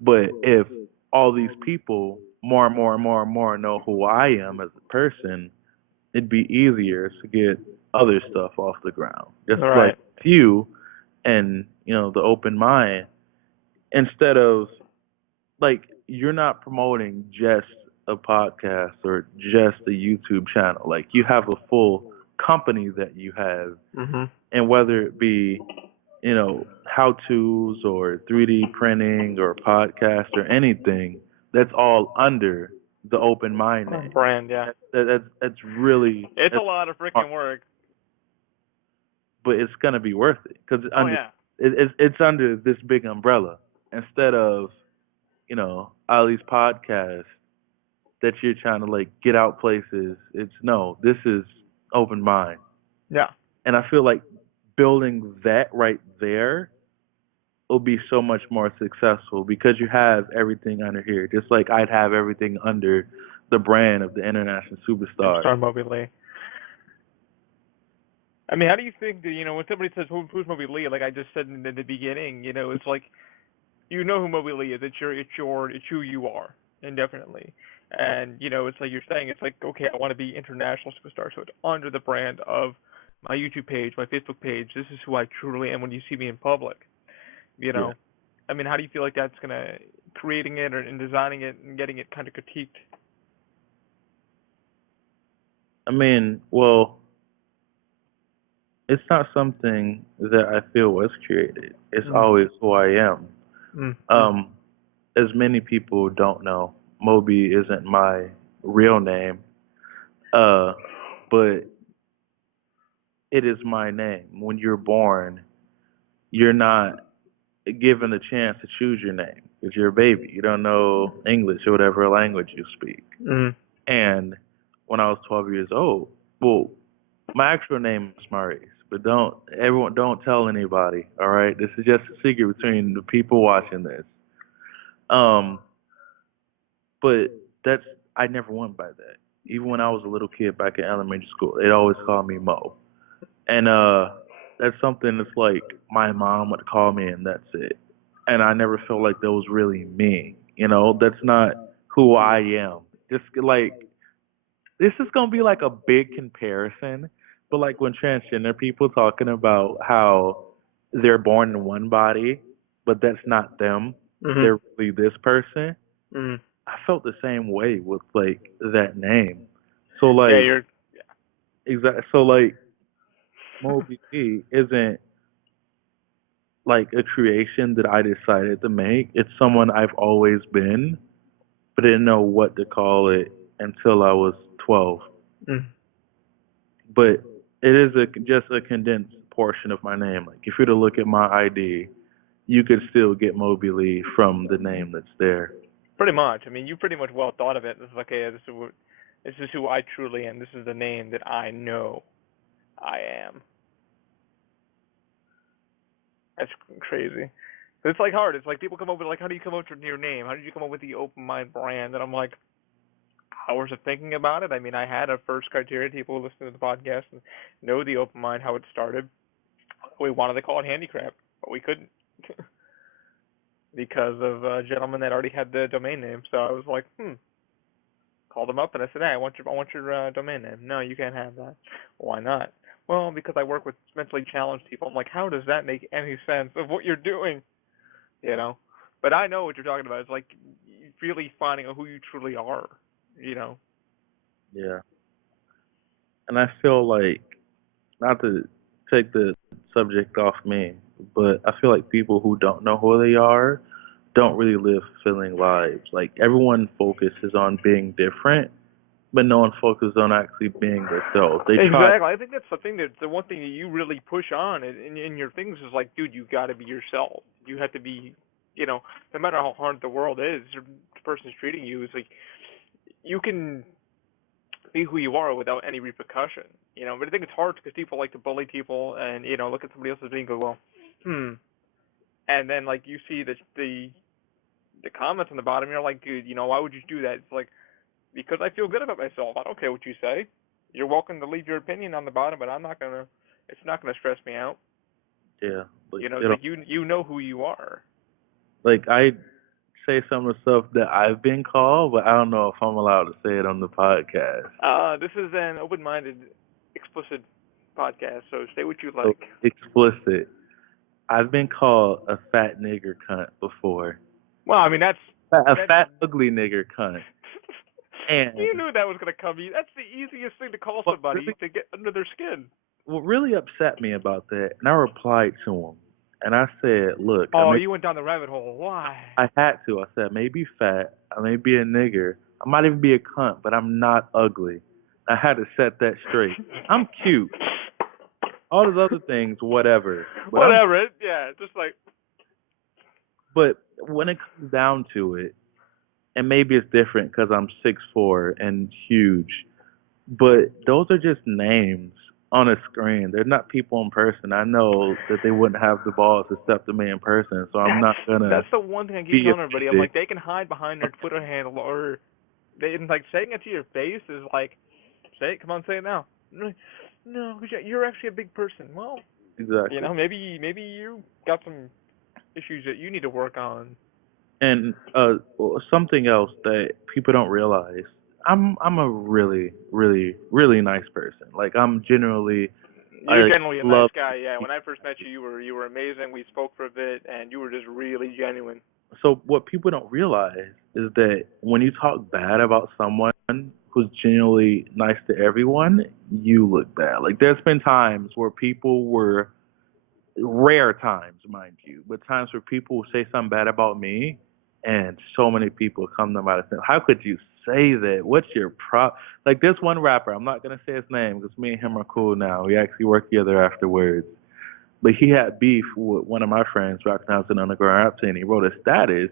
But if all these people more and more and more and more know who I am as a person, it'd be easier to get other stuff off the ground. Just Right. like you and, the open mind, instead of like you're not promoting just a podcast or just a YouTube channel. Like you have a full company that you have, and whether it be how tos or 3D printing or podcast or anything, that's all under the open mind name. Brand, yeah. That's really It's a lot of freaking work. But it's gonna be worth it because Yeah. it's under this big umbrella instead of Ali's podcast that you're trying to like get out places. This is open mind. Yeah. And I feel like building that right there will be so much more successful because you have everything under here. Just like I'd have everything under the brand of the international superstar. Star Moby Ley. I mean, how do you think that, when somebody says, who's Moby Ley, like I just said in the beginning, it's like, who Moby Ley is. It's who you are, indefinitely. And, it's like you're saying, it's like, okay, I want to be international superstar, so it's under the brand of my YouTube page, my Facebook page. This is who I truly am when you see me in public. Yeah. I mean, how do you feel like that's creating it and designing it and getting it kind of critiqued? I mean, well, it's not something that I feel was created. It's always who I am. As many people don't know, Moby isn't my real name, but it is my name. When you're born, you're not given the chance to choose your name because you're a baby. You don't know English or whatever language you speak. And when I was 12 years old, well, my actual name is Maurice, but don't tell anybody. All right, this is just a secret between the people watching this. But I never went by that. Even when I was a little kid back in elementary school, they always called me Mo. And that's something that's like my mom would call me and that's it. And I never felt like that was really me. That's not who I am. Just like this is gonna be like a big comparison, but like when transgender people talking about how they're born in one body, but that's not them. They're really this person. I felt the same way with like that name. So like exactly. So like Moby Ley isn't like a creation that I decided to make. It's someone I've always been, but I didn't know what to call it until I was 12. But it is just a condensed portion of my name. Like if you were to look at my ID, you could still get Moby Ley from the name that's there. Pretty much. I mean, you pretty much well thought of it. This is like, okay, this is who I truly am. This is the name that I know I am. That's crazy. It's like hard. It's like people come up with like, how do you come up with your name? How did you come up with the Open Mind brand? And I'm like, hours of thinking about it. I mean, I had a first criteria. People who listen to the podcast and know the Open Mind, how it started. We wanted to call it Handicraft, but we couldn't because of a gentleman that already had the domain name. So I was like, called him up and I said, hey, I want your domain name. No, you can't have that. Why not? Well, because I work with mentally challenged people. I'm like, how does that make any sense of what you're doing? You know, but I know what you're talking about. It's like really finding out who you truly are. You know. Yeah. And I feel like, not to take the subject off me, but I feel like people who don't know who they are don't really live fulfilling lives. Like everyone focuses on being different, but no one focuses on actually being themselves. They try. Exactly. I think that's the thing. That the one thing that you really push on in your things is like, dude, you got to be yourself. You have to be, you know, no matter how hard the world is, or the person's treating you, it's like you can be who you are without any repercussion. You know, but I think it's hard because people like to bully people and, you know, look at somebody else's being and go, well, and then like you see the comments on the bottom, you're like, dude, you know, why would you do that? It's like, because I feel good about myself. I don't care what you say. You're welcome to leave your opinion on the bottom, but it's not gonna stress me out. Yeah. Like, you know, like you know who you are. Like I say some of the stuff that I've been called, but I don't know if I'm allowed to say it on the podcast. This is an open-minded, explicit podcast, so say what you So like. explicit. I've been called a fat nigger cunt before. Well, I mean that's fat ugly nigger cunt. And you knew that was gonna come. That's the easiest thing to call somebody to get under their skin. What really upset me about that, and I replied to him, and I said, look. You went down the rabbit hole. Why? I had to. I said, I may be fat, I may be a nigger, I might even be a cunt, but I'm not ugly. I had to set that straight. I'm cute. All those other things, whatever. But just like. But when it comes down to it, and maybe it's different because I'm 6'4" and huge, but those are just names on a screen. They're not people in person. I know that they wouldn't have the balls to accept me in person, so I'm not gonna. That's the one thing I keep telling everybody. I'm like, they can hide behind their Twitter handle, or they like saying it to your face is like, say it. Come on, say it now. No, because you're actually a big person. Well, exactly. You know, maybe you got some issues that you need to work on. And something else that people don't realize, I'm a really, really, really nice person. Like I'm generally. You're generally a nice guy, yeah. When I first met you, you were amazing. We spoke for a bit, and you were just really genuine. So what people don't realize is that when you talk bad about someone who's genuinely nice to everyone, you look bad. Like there's been times where people were, rare times, mind you, but times where people will say something bad about me, and so many people come to my defense. How could you say that? What's your Like this one rapper, I'm not gonna say his name because me and him are cool now. We actually work together afterwards. But he had beef with one of my friends back when I was in underground rap scene. He wrote a status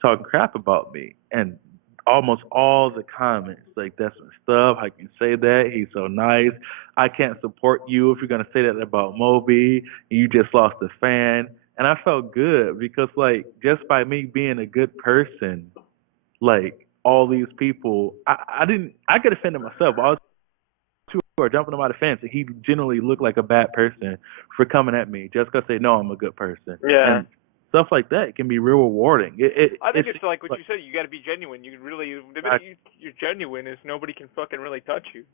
talking crap about me, and almost all the comments like, "That's messed up. How can you say that? He's so nice. I can't support you if you're gonna say that about Moby. You just lost a fan." And I felt good because like just by me being a good person, like all these people, I could offend myself. All two are jumping on my defense, and he generally looked like a bad person for coming at me just because they know I'm a good person. Yeah. And stuff like that can be real rewarding. I think it's like what you said. You got to be genuine. You really, the minute you're genuine, is nobody can fucking really touch you.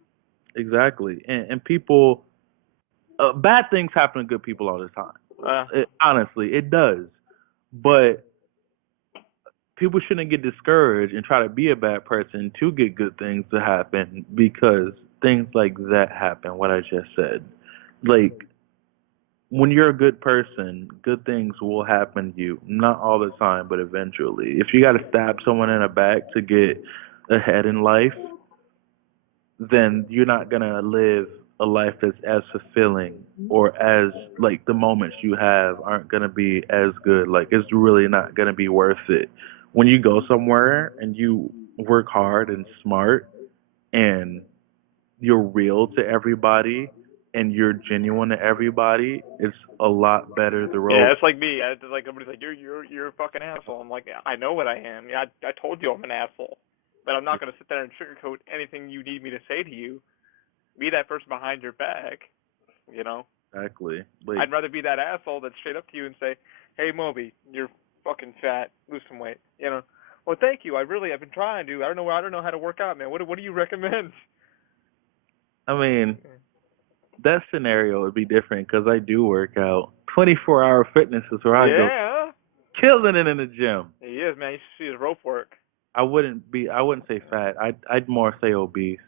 Exactly. And people, bad things happen to good people all the time. Honestly, it does. But people shouldn't get discouraged and try to be a bad person to get good things to happen, because things like that happen, what I just said. Like, when you're a good person, good things will happen to you. Not all the time, but eventually. If you got to stab someone in the back to get ahead in life, then you're not going to live a life that's as fulfilling, or as, like, the moments you have aren't going to be as good. Like, it's really not going to be worth it. When you go somewhere and you work hard and smart and you're real to everybody, and you're genuine to everybody, it's a lot better the road. Yeah, it's like me. It's like somebody's like, you're a fucking asshole. I'm like, I know what I am. Yeah, I told you I'm an asshole, but I'm not gonna sit there and sugarcoat anything you need me to say to you. Be that person behind your back, you know. Exactly. Like, I'd rather be that asshole that's straight up to you and say, hey Moby, you're fucking fat, lose some weight, you know. Well, thank you. I've been trying to. I don't know how to work out, man. What do you recommend? I mean, that scenario would be different because I do work out. 24-hour fitness is where I go. Yeah, Killing it in the gym. he is, man. You should see his rope work. I wouldn't say fat. I'd more say obese.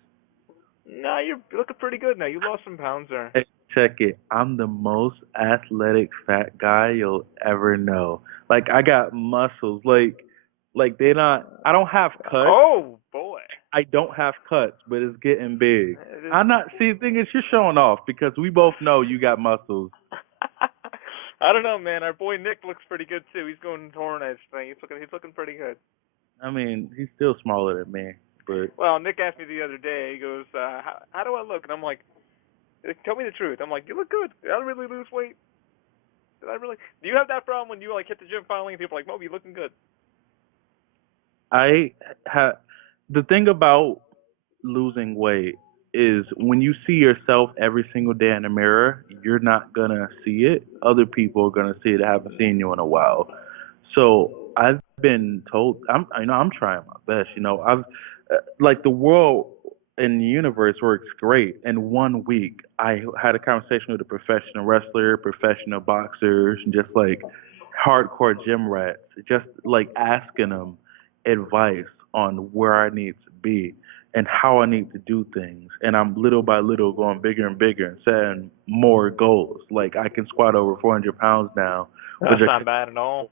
Nah, you're looking pretty good now. You lost some pounds there. Hey, check it. I'm the most athletic fat guy you'll ever know. Like, I got muscles. Like they not. I don't have cuts. Oh boy. I don't have cuts, but it's getting big. I'm not. See, the thing is, you're showing off because we both know you got muscles. I don't know, man. Our boy Nick looks pretty good too. He's going torn edge thing. He's looking pretty good. I mean, he's still smaller than me, but Well, Nick asked me the other day. He goes, "How do I look?" And I'm like, "Tell me the truth." I'm like, "You look good. Did I really lose weight? Did I really?" Do you have that problem when you like hit the gym finally and people are like, "Moby, you looking good"? I have. The thing about losing weight is when you see yourself every single day in the mirror, you're not gonna see it. Other people are gonna see it that haven't seen you in a while. So I've been told I'm trying my best. I've like the world and the universe works great. In 1 week, I had a conversation with a professional wrestler, professional boxers, and just like hardcore gym rats, just like asking them advice on where I need to be and how I need to do things. And I'm little by little going bigger and bigger and setting more goals. Like I can squat over 400 pounds now. That's not bad at all.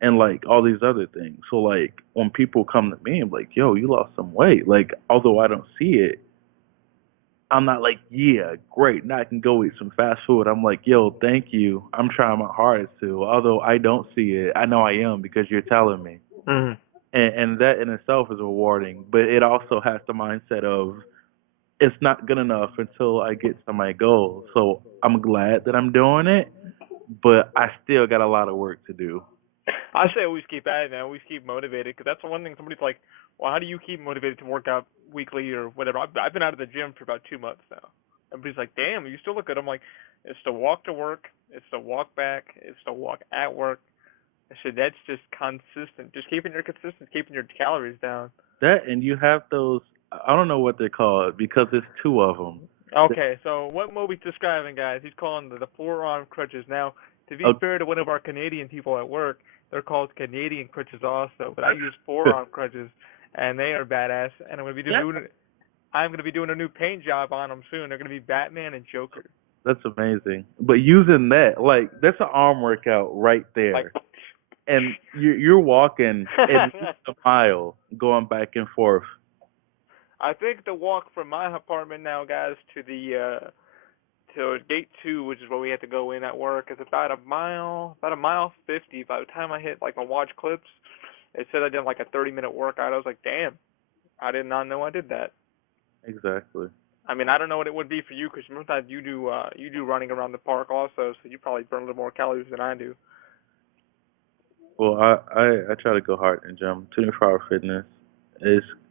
And like all these other things. So like when people come to me, I'm like, yo, you lost some weight. Like although I don't see it, I'm not like, yeah, great. Now I can go eat some fast food. I'm like, yo, thank you. I'm trying my hardest to. Although I don't see it, I know I am because you're telling me. Mm-hmm. And that in itself is rewarding, but it also has the mindset of it's not good enough until I get to my goal. So I'm glad that I'm doing it, but I still got a lot of work to do. I say always keep at it, man. Always keep motivated, because that's the one thing somebody's like, well, how do you keep motivated to work out weekly or whatever? I've been out of the gym for about 2 months now. Everybody's like, damn, you still look good. I'm like, it's to walk to work, it's to walk back, it's to walk at work. I said, that's just consistent. Just keeping your consistency, keeping your calories down. That, and you have those, I don't know what they're called because there's two of them. Okay, so what Moby's describing, guys, he's calling the forearm crutches. Now, to be fair to one of our Canadian people at work, they're called Canadian crutches also, but I use forearm crutches, and they are badass. And I'm gonna be doing a new paint job on them soon. They're gonna be Batman and Joker. That's amazing. But using that, like, that's an arm workout right there. Like, and you're walking at least a mile going back and forth. I think the walk from my apartment now, guys, to the to gate 2, which is where we have to go in at work, is about a mile 50. By the time I hit like my watch clips, it said I did like a 30-minute workout. I was like, damn, I did not know I did that. Exactly. I mean, I don't know what it would be for you, because sometimes you do running around the park also, so you probably burn a little more calories than I do. Well, I try to go hard in the gym. 24-hour fitness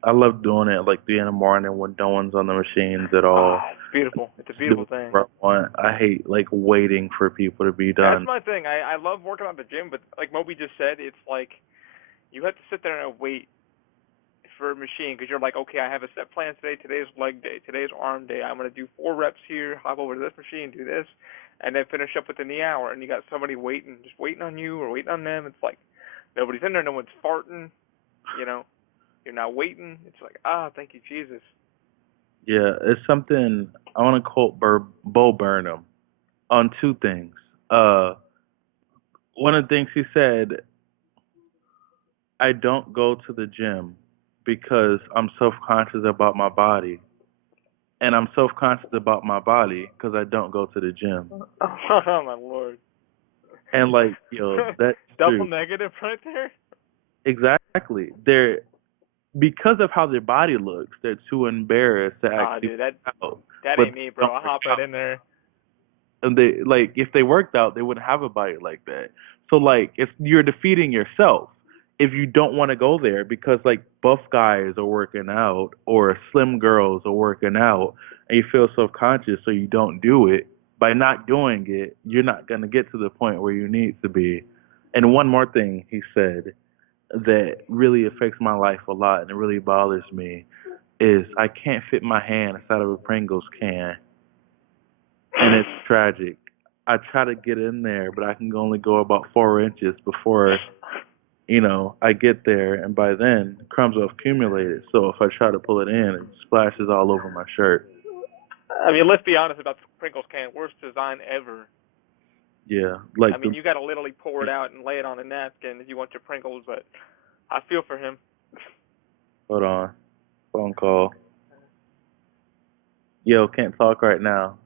I love doing it like 3 in the morning when no one's on the machines at all. It's beautiful. It's a beautiful thing. I hate like waiting for people to be done. That's my thing. I love working out at the gym, but like Moby just said, it's like you have to sit there and wait for a machine, because you're like, okay, I have a set plan today. Today's leg day. Today's arm day. I'm going to do 4 reps here, hop over to this machine, do this, and then finish up within the hour. And you got somebody just waiting on you or waiting on them. It's like nobody's in there. No one's farting. You know, you're not waiting. It's like, thank you, Jesus. Yeah, it's something I want to quote Bo Burnham on 2 things. One of the things he said, I don't go to the gym because I'm self-conscious about my body. And I'm self-conscious about my body because I don't go to the gym. Oh, my Lord. And like, that's double true. Negative right there? Exactly. Because of how their body looks, they're too embarrassed to actually dude, that out. ain't me, bro. I'll hop right in there. And they like if they worked out, they wouldn't have a body like that. So like if you're defeating yourself if you don't want to go there because like buff guys are working out or slim girls are working out and you feel self-conscious so you don't do it. By not doing it, you're not going to get to the point where you need to be. And one more thing he said that really affects my life a lot and it really bothers me is I can't fit my hand inside of a Pringles can, and it's tragic. I try to get in there, but I can only go about 4 inches before I get there, and by then crumbs have accumulated. So if I try to pull it in, it splashes all over my shirt. I mean, let's be honest about the Pringles can. Worst design ever. Yeah, you got to literally pour it out and lay it on a napkin if you want your Pringles. But I feel for him. Hold on, phone call. Yo, can't talk right now.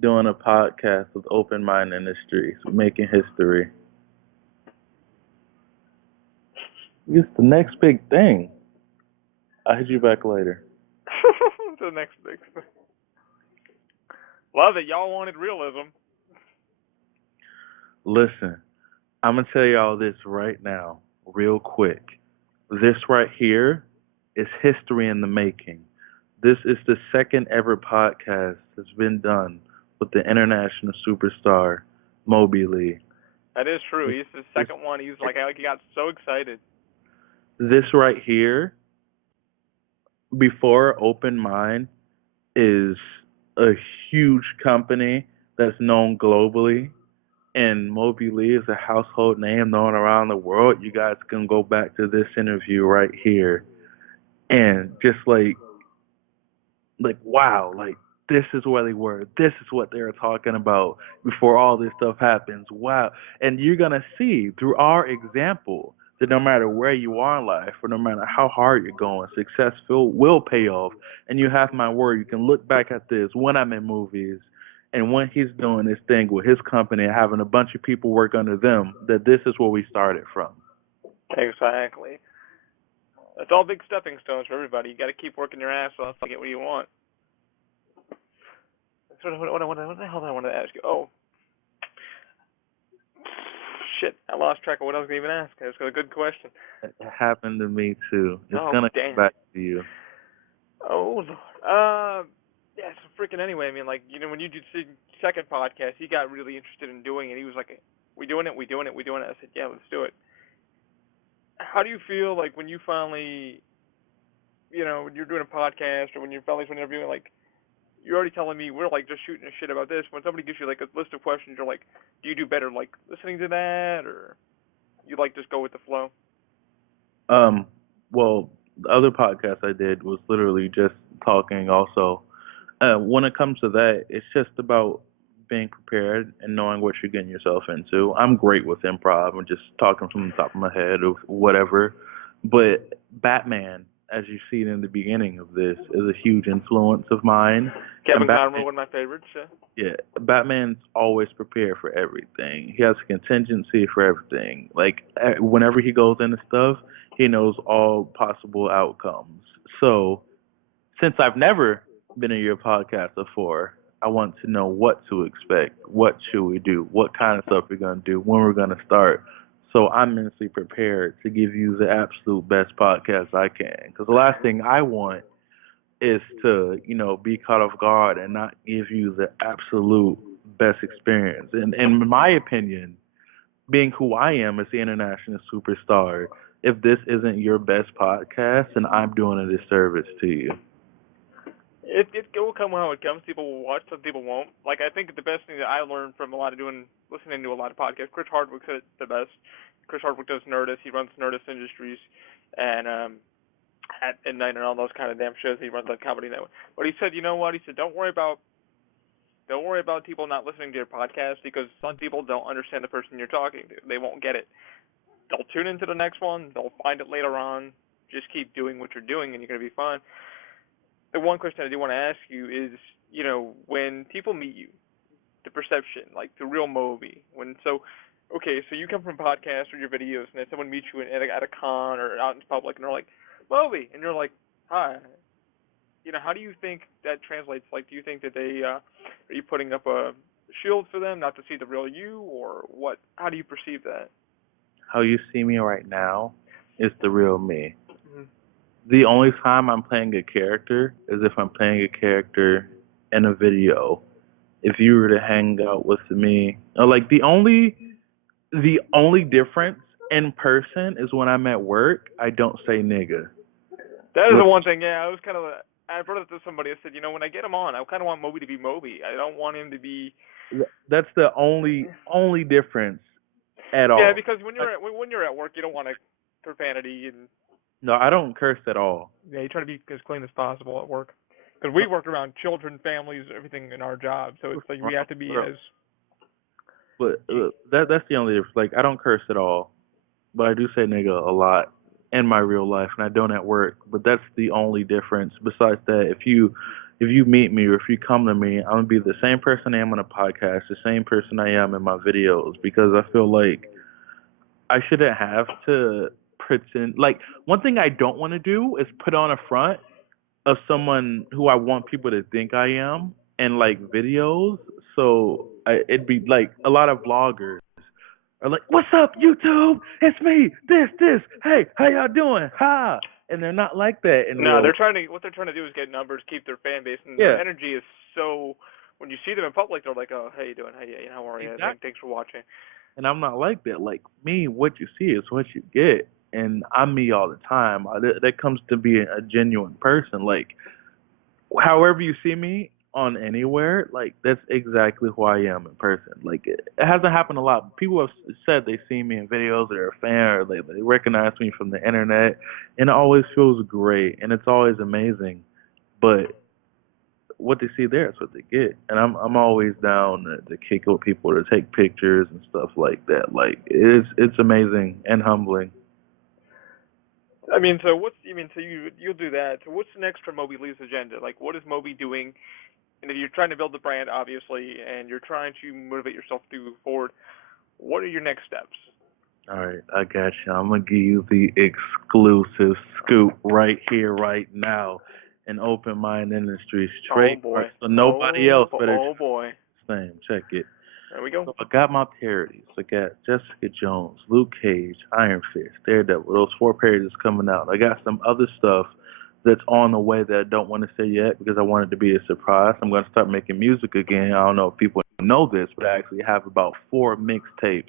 Doing a podcast with Open Mind Industries, making history. It's the next big thing. I'll hit you back later. The next big thing. Love it. Y'all wanted realism. Listen, I'm going to tell y'all this right now, real quick. This right here is history in the making. This is the second ever podcast that's been done with the international superstar, Moby Ley. That is true. He's the second one. He got so excited. This right here, before Open Mind, is a huge company that's known globally, and Moby Ley is a household name known around the world. You guys can go back to this interview right here, and just like wow, like this is where they were. This is what they were talking about before all this stuff happens. Wow. And you're going to see through our example that no matter where you are in life or no matter how hard you're going, success will pay off. And you have my word. You can look back at this when I'm in movies and when he's doing this thing with his company and having a bunch of people work under them, that this is where we started from. Exactly. It's all big stepping stones for everybody. You got to keep working your ass off to get what you want. What the hell did I want to ask you? Oh, shit! I lost track of what I was going to even ask. It's a good question. It happened to me too. It's gonna come back to you. Oh Lord. Yeah. So freaking anyway. I mean, when you did the second podcast, he got really interested in doing it. He was like, "We doing it? We doing it? We doing it?" I said, "Yeah, let's do it." How do you feel like when you finally, when you're doing a podcast or when you're finally interviewing, like, you're already telling me we're like just shooting a shit about this. When somebody gives you like a list of questions, you're like, do you do better like listening to that, or you like just go with the flow? Well, the other podcast I did was literally just talking also. When it comes to that, it's just about being prepared and knowing what you're getting yourself into. I'm great with improv and just talking from the top of my head or whatever. But Batman, as you see it in the beginning of this, is a huge influence of mine. Kevin Conroy, one of my favorites. Yeah, Batman's always prepared for everything. He has a contingency for everything. Like, whenever he goes into stuff, he knows all possible outcomes. So, since I've never been in your podcast before, I want to know what to expect. What should we do? What kind of stuff we're going to do? When we're going to start? So I'm mentally prepared to give you the absolute best podcast I can. Because the last thing I want is to, be caught off guard and not give you the absolute best experience. And in my opinion, being who I am as the international superstar, if this isn't your best podcast, then I'm doing a disservice to you. It will come how it comes. People will watch, some people won't. Like, I think the best thing that I learned from listening to a lot of podcasts, Chris Hardwick said it the best. Chris Hardwick does Nerdist. He runs Nerdist Industries, and at Midnight and all those kind of damn shows. He runs that comedy network. But he said, you know what? He said, don't worry about people not listening to your podcast, because some people don't understand the person you're talking to. They won't get it. They'll tune into the next one. They'll find it later on. Just keep doing what you're doing, and you're going to be fine. The one question I do want to ask you is, when people meet you, the perception, like the real Moby, so you come from podcasts or your videos, and then someone meets you at a con or out in public, and they're like, Moby, and you're like, hi. How do you think that translates? Like, do you think that they are you putting up a shield for them, not to see the real you, or what? How do you perceive that? How you see me right now is the real me. Mm-hmm. The only time I'm playing a character is if I'm playing a character in a video. If you were to hang out with me, like the only difference in person is when I'm at work, I don't say nigga. That is the one thing. Yeah, I was kind of. I brought it to somebody. I said, when I get him on, I kind of want Moby to be Moby. I don't want him to be. That's the only difference at Yeah, all. because when you're at work, you don't want to profanity and. No, I don't curse at all. Yeah, you try to be as clean as possible at work. Because we work around children, families, everything in our job, so it's like we have to be as. But that's the only difference. Like I don't curse at all, but I do say nigga a lot in my real life, and I don't at work. But that's the only difference. Besides that, if you meet me or if you come to me, I'm gonna be the same person I am on a podcast, the same person I am in my videos, because I feel like I shouldn't have to pretend. Like one thing I don't want to do is put on a front of someone who I want people to think I am in like videos. So it'd be like a lot of vloggers are like, "What's up, YouTube? It's me. This. Hey, how y'all doing? Ha!" And they're not like that in No, real. what they're trying to do is get numbers, keep their fan base, and Yeah, their energy is so. When you see them in public, they're like, "Oh, how you doing? Hey, how are you? exactly. Thanks for watching." And I'm not like that. Like me, what you see is what you get. And I'm me all the time. That comes to being a genuine person. Like however you see me on anywhere, like that's exactly who I am in person. Like it hasn't happened a lot. People have said they see me in videos, they're a fan, or they recognize me from the internet, and it always feels great, and it's always amazing. But what they see there is what they get, and I'm always down to kick it with people, to take pictures and stuff like that. Like it's amazing and humbling. I mean, so you'll do that. So what's next for Moby Lee's agenda? Like, what is Moby doing? And if you're trying to build the brand, obviously, and you're trying to motivate yourself to move forward, what are your next steps? All right, I got you. I'm gonna give you the exclusive scoop right here, right now. An open mind industry Oh straight, boy. so nobody else better. Oh boy. Same. Check it. There we go. So I got my parodies. I got Jessica Jones, Luke Cage, Iron Fist, Daredevil. Those 4 parodies coming out. I got some other stuff that's on the way that I don't want to say yet because I want it to be a surprise. I'm going to start making music again. I don't know if people know this, but I actually have about 4 mixtapes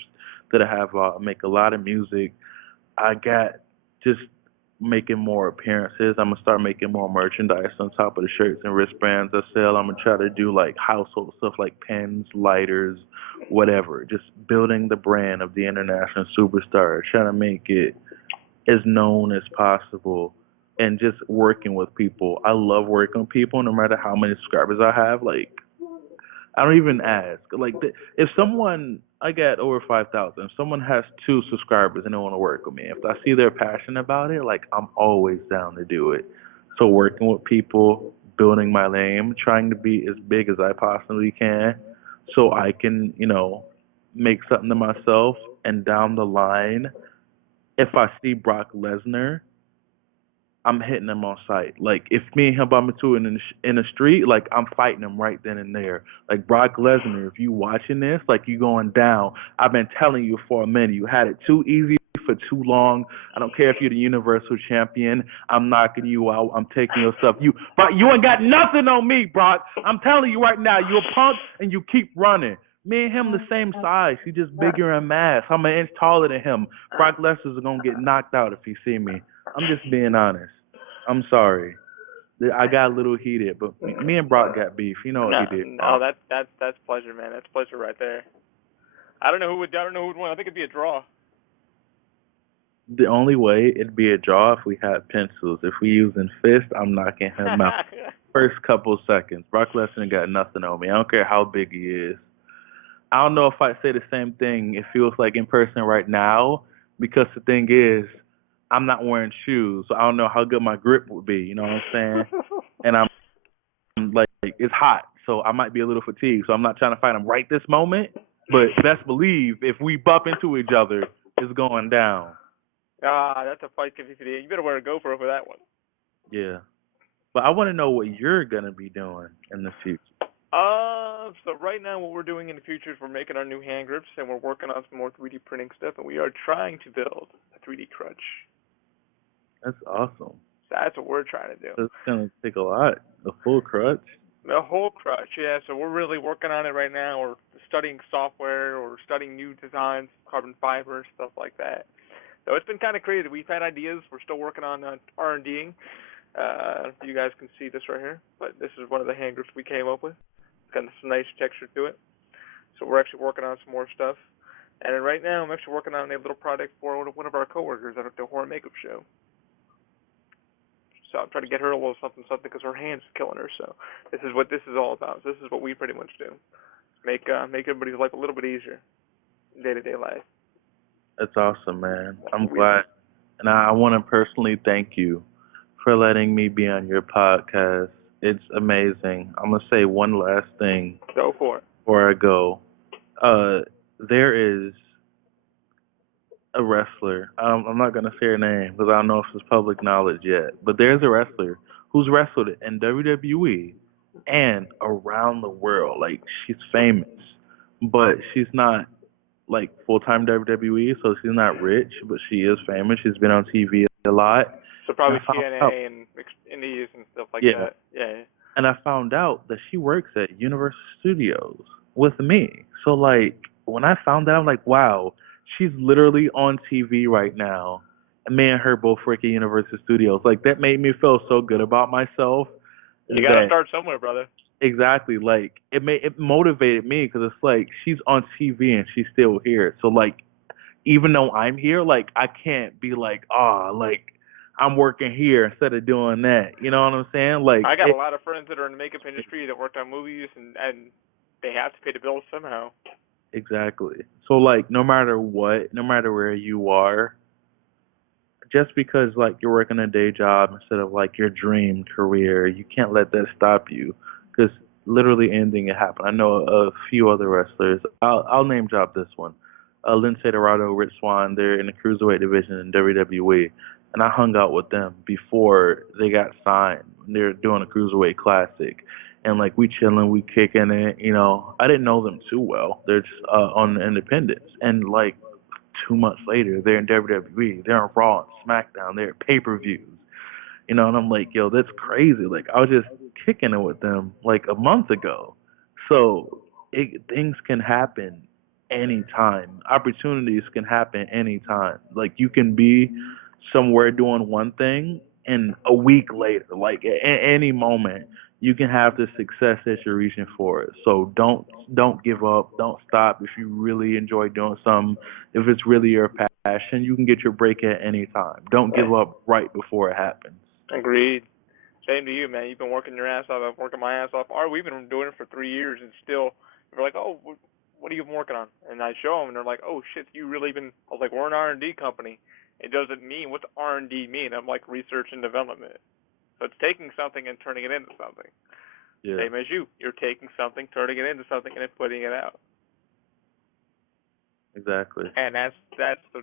that I have. Make a lot of music. I got just making more appearances. I'm gonna start making more merchandise on top of the shirts and wristbands I sell. I'm gonna try to do like household stuff like pens, lighters, whatever. Just building the brand of the international superstar, trying to make it as known as possible, and just working with people. I love working with people, no matter how many subscribers I have. Like I don't even ask. Like, if someone, I got over 5,000. If someone has 2 subscribers and they want to work with me, if I see they're passionate about it, like, I'm always down to do it. So, working with people, building my name, trying to be as big as I possibly can so I can, make something to myself. And down the line, if I see Brock Lesnar, I'm hitting him on sight. Like if me and him bump into it in the street, like I'm fighting him right then and there. Like Brock Lesnar, if you watching this, like you going down. I've been telling you for a minute. You had it too easy for too long. I don't care if you're the Universal Champion. I'm knocking you out. I'm taking your stuff. Brock, you ain't got nothing on me, Brock. I'm telling you right now. You're a punk and you keep running. Me and him the same size. He just bigger in mass. I'm an inch taller than him. Brock Lesnar's gonna get knocked out if he see me. I'm just being honest. I'm sorry. I got a little heated, but me and Brock got beef. You know what he did. No, that's pleasure, man. That's pleasure right there. I don't know who would win. I think it'd be a draw. The only way it'd be a draw if we had pencils. If we using fists, I'm knocking him out. First couple seconds. Brock Lesnar got nothing on me. I don't care how big he is. I don't know if I say the same thing. It feels like in person right now because the thing is, I'm not wearing shoes, so I don't know how good my grip would be. You know what I'm saying? And I'm like, it's hot, so I might be a little fatigued. So I'm not trying to fight him right this moment. But best believe if we bump into each other, it's going down. That's a fight 50-50. You better wear a GoPro for that one. Yeah. But I want to know what you're going to be doing in the future. So right now what we're doing in the future is we're making our new hand grips and we're working on some more 3D printing stuff and we are trying to build a 3D crutch. That's awesome. That's what we're trying to do. That's gonna take a lot. A full crutch. The whole crutch, yeah. So we're really working on it right now. We're studying software or studying new designs, carbon fiber, stuff like that. So it's been kind of crazy. We've had ideas. We're still working on R&Ding. You guys can see this right here, but this is one of the hand grips we came up with. It's got some nice texture to it. So we're actually working on some more stuff. And then right now I'm actually working on a little project for one of our coworkers at the horror makeup show. So I'm trying to get her a little something because her hand's killing her. So this is what this is all about. This is what we pretty much do. Make everybody's life a little bit easier, day-to-day life. That's awesome, man. I'm glad. And I want to personally thank you for letting me be on your podcast. It's amazing. I'm going to say one last thing. Go for it. Before I go. There is a wrestler. I'm not going to say her name because I don't know if it's public knowledge yet. But there's a wrestler who's wrestled in WWE and around the world. Like, she's famous. But she's not, like, full-time WWE, so she's not rich, but she is famous. She's been on TV a lot. So probably TNA and Indies and stuff like that. Yeah. And I found out that she works at Universal Studios with me. So, like, when I found that, I'm like, wow, she's literally on TV right now. And me and her both work at Universal Studios. Like, that made me feel so good about myself. You got to start somewhere, brother. Exactly. Like, it motivated me because it's like she's on TV and she's still here. So, like, even though I'm here, like, I can't be like, like, I'm working here instead of doing that. You know what I'm saying? Like, I got a lot of friends that are in the makeup industry that worked on movies and they have to pay the bills somehow. Exactly. So, like, no matter what, no matter where you are, just because, like, you're working a day job instead of, like, your dream career, you can't let that stop you because literally anything can happen. I know a few other wrestlers. I'll name drop this one. Lindsay Dorado, Rich Swann, they're in the Cruiserweight division in WWE. And I hung out with them before they got signed. They're doing a Cruiserweight Classic. And, like, we chilling, we kicking it, you know. I didn't know them too well. They're just on the independents. And, like, 2 months later, they're in WWE. They're on Raw and SmackDown. They're at pay-per-views. You know, and I'm like, yo, that's crazy. Like, I was just kicking it with them, like, a month ago. So things can happen anytime. Opportunities can happen anytime. Like, you can be somewhere doing one thing, and a week later, like, at any moment, you can have the success that you're reaching for. So don't give up. Don't stop. If you really enjoy doing something, if it's really your passion, you can get your break at any time. Don't give up right before it happens. Agreed. Same to you, man. You've been working your ass off. I've been working my ass off. We've been doing it for 3 years, and still, we're like, oh, what are you been working on? And I show them, and they're like, oh, shit, you really been, I was like, we're an R&D company. It doesn't mean, what's R&D mean? I'm like, research and development. So it's taking something and turning it into something. Yeah. Same as you. You're taking something, turning it into something, and then putting it out. Exactly. And that's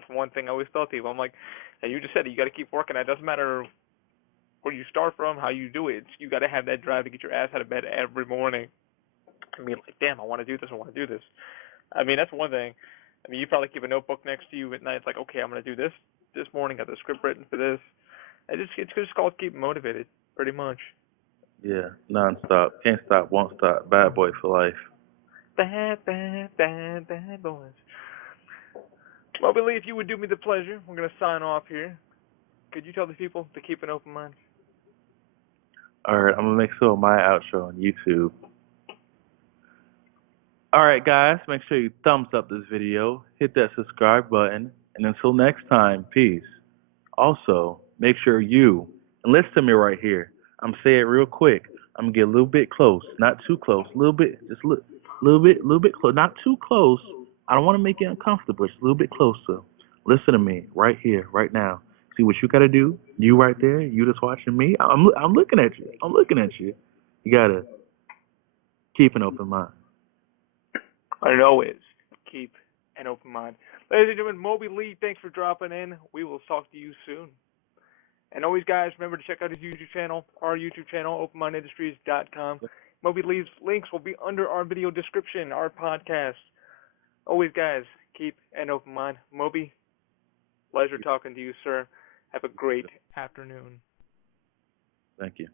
one thing I always tell people. I'm like, and you just said it, you got to keep working. It doesn't matter where you start from, how you do it. You got to have that drive to get your ass out of bed every morning. I mean, like, damn, I want to do this. I want to do this. I mean, that's one thing. I mean, you probably keep a notebook next to you at night. It's like, okay, I'm going to do this morning. Got the script written for this. It's just called keep motivated, pretty much. Yeah, nonstop. Can't stop, won't stop. Bad boy for life. Bad boys. Moby Ley, if you would do me the pleasure, we're going to sign off here. Could you tell the people to keep an open mind? All right, I'm going to make sure my outro on YouTube. All right, guys, make sure you thumbs up this video, hit that subscribe button, and until next time, peace. Also, make sure you, and listen to me right here, I'm saying it real quick. I'm going to get a little bit close, not too close, a little bit, just a little bit close, not too close. I don't want to make it uncomfortable, just a little bit closer. Listen to me right here, right now. See what you got to do? You right there, you just watching me. I'm looking at you. I'm looking at you. You got to keep an open mind. And always keep an open mind. Ladies and gentlemen, Moby Ley, thanks for dropping in. We will talk to you soon. And always, guys, remember to check out his YouTube channel, our YouTube channel, openmindindustries.com. Moby Ley's links will be under our video description, our podcast. Always, guys, keep an open mind. Moby, pleasure talking to you, sir. Have a great afternoon. Thank you.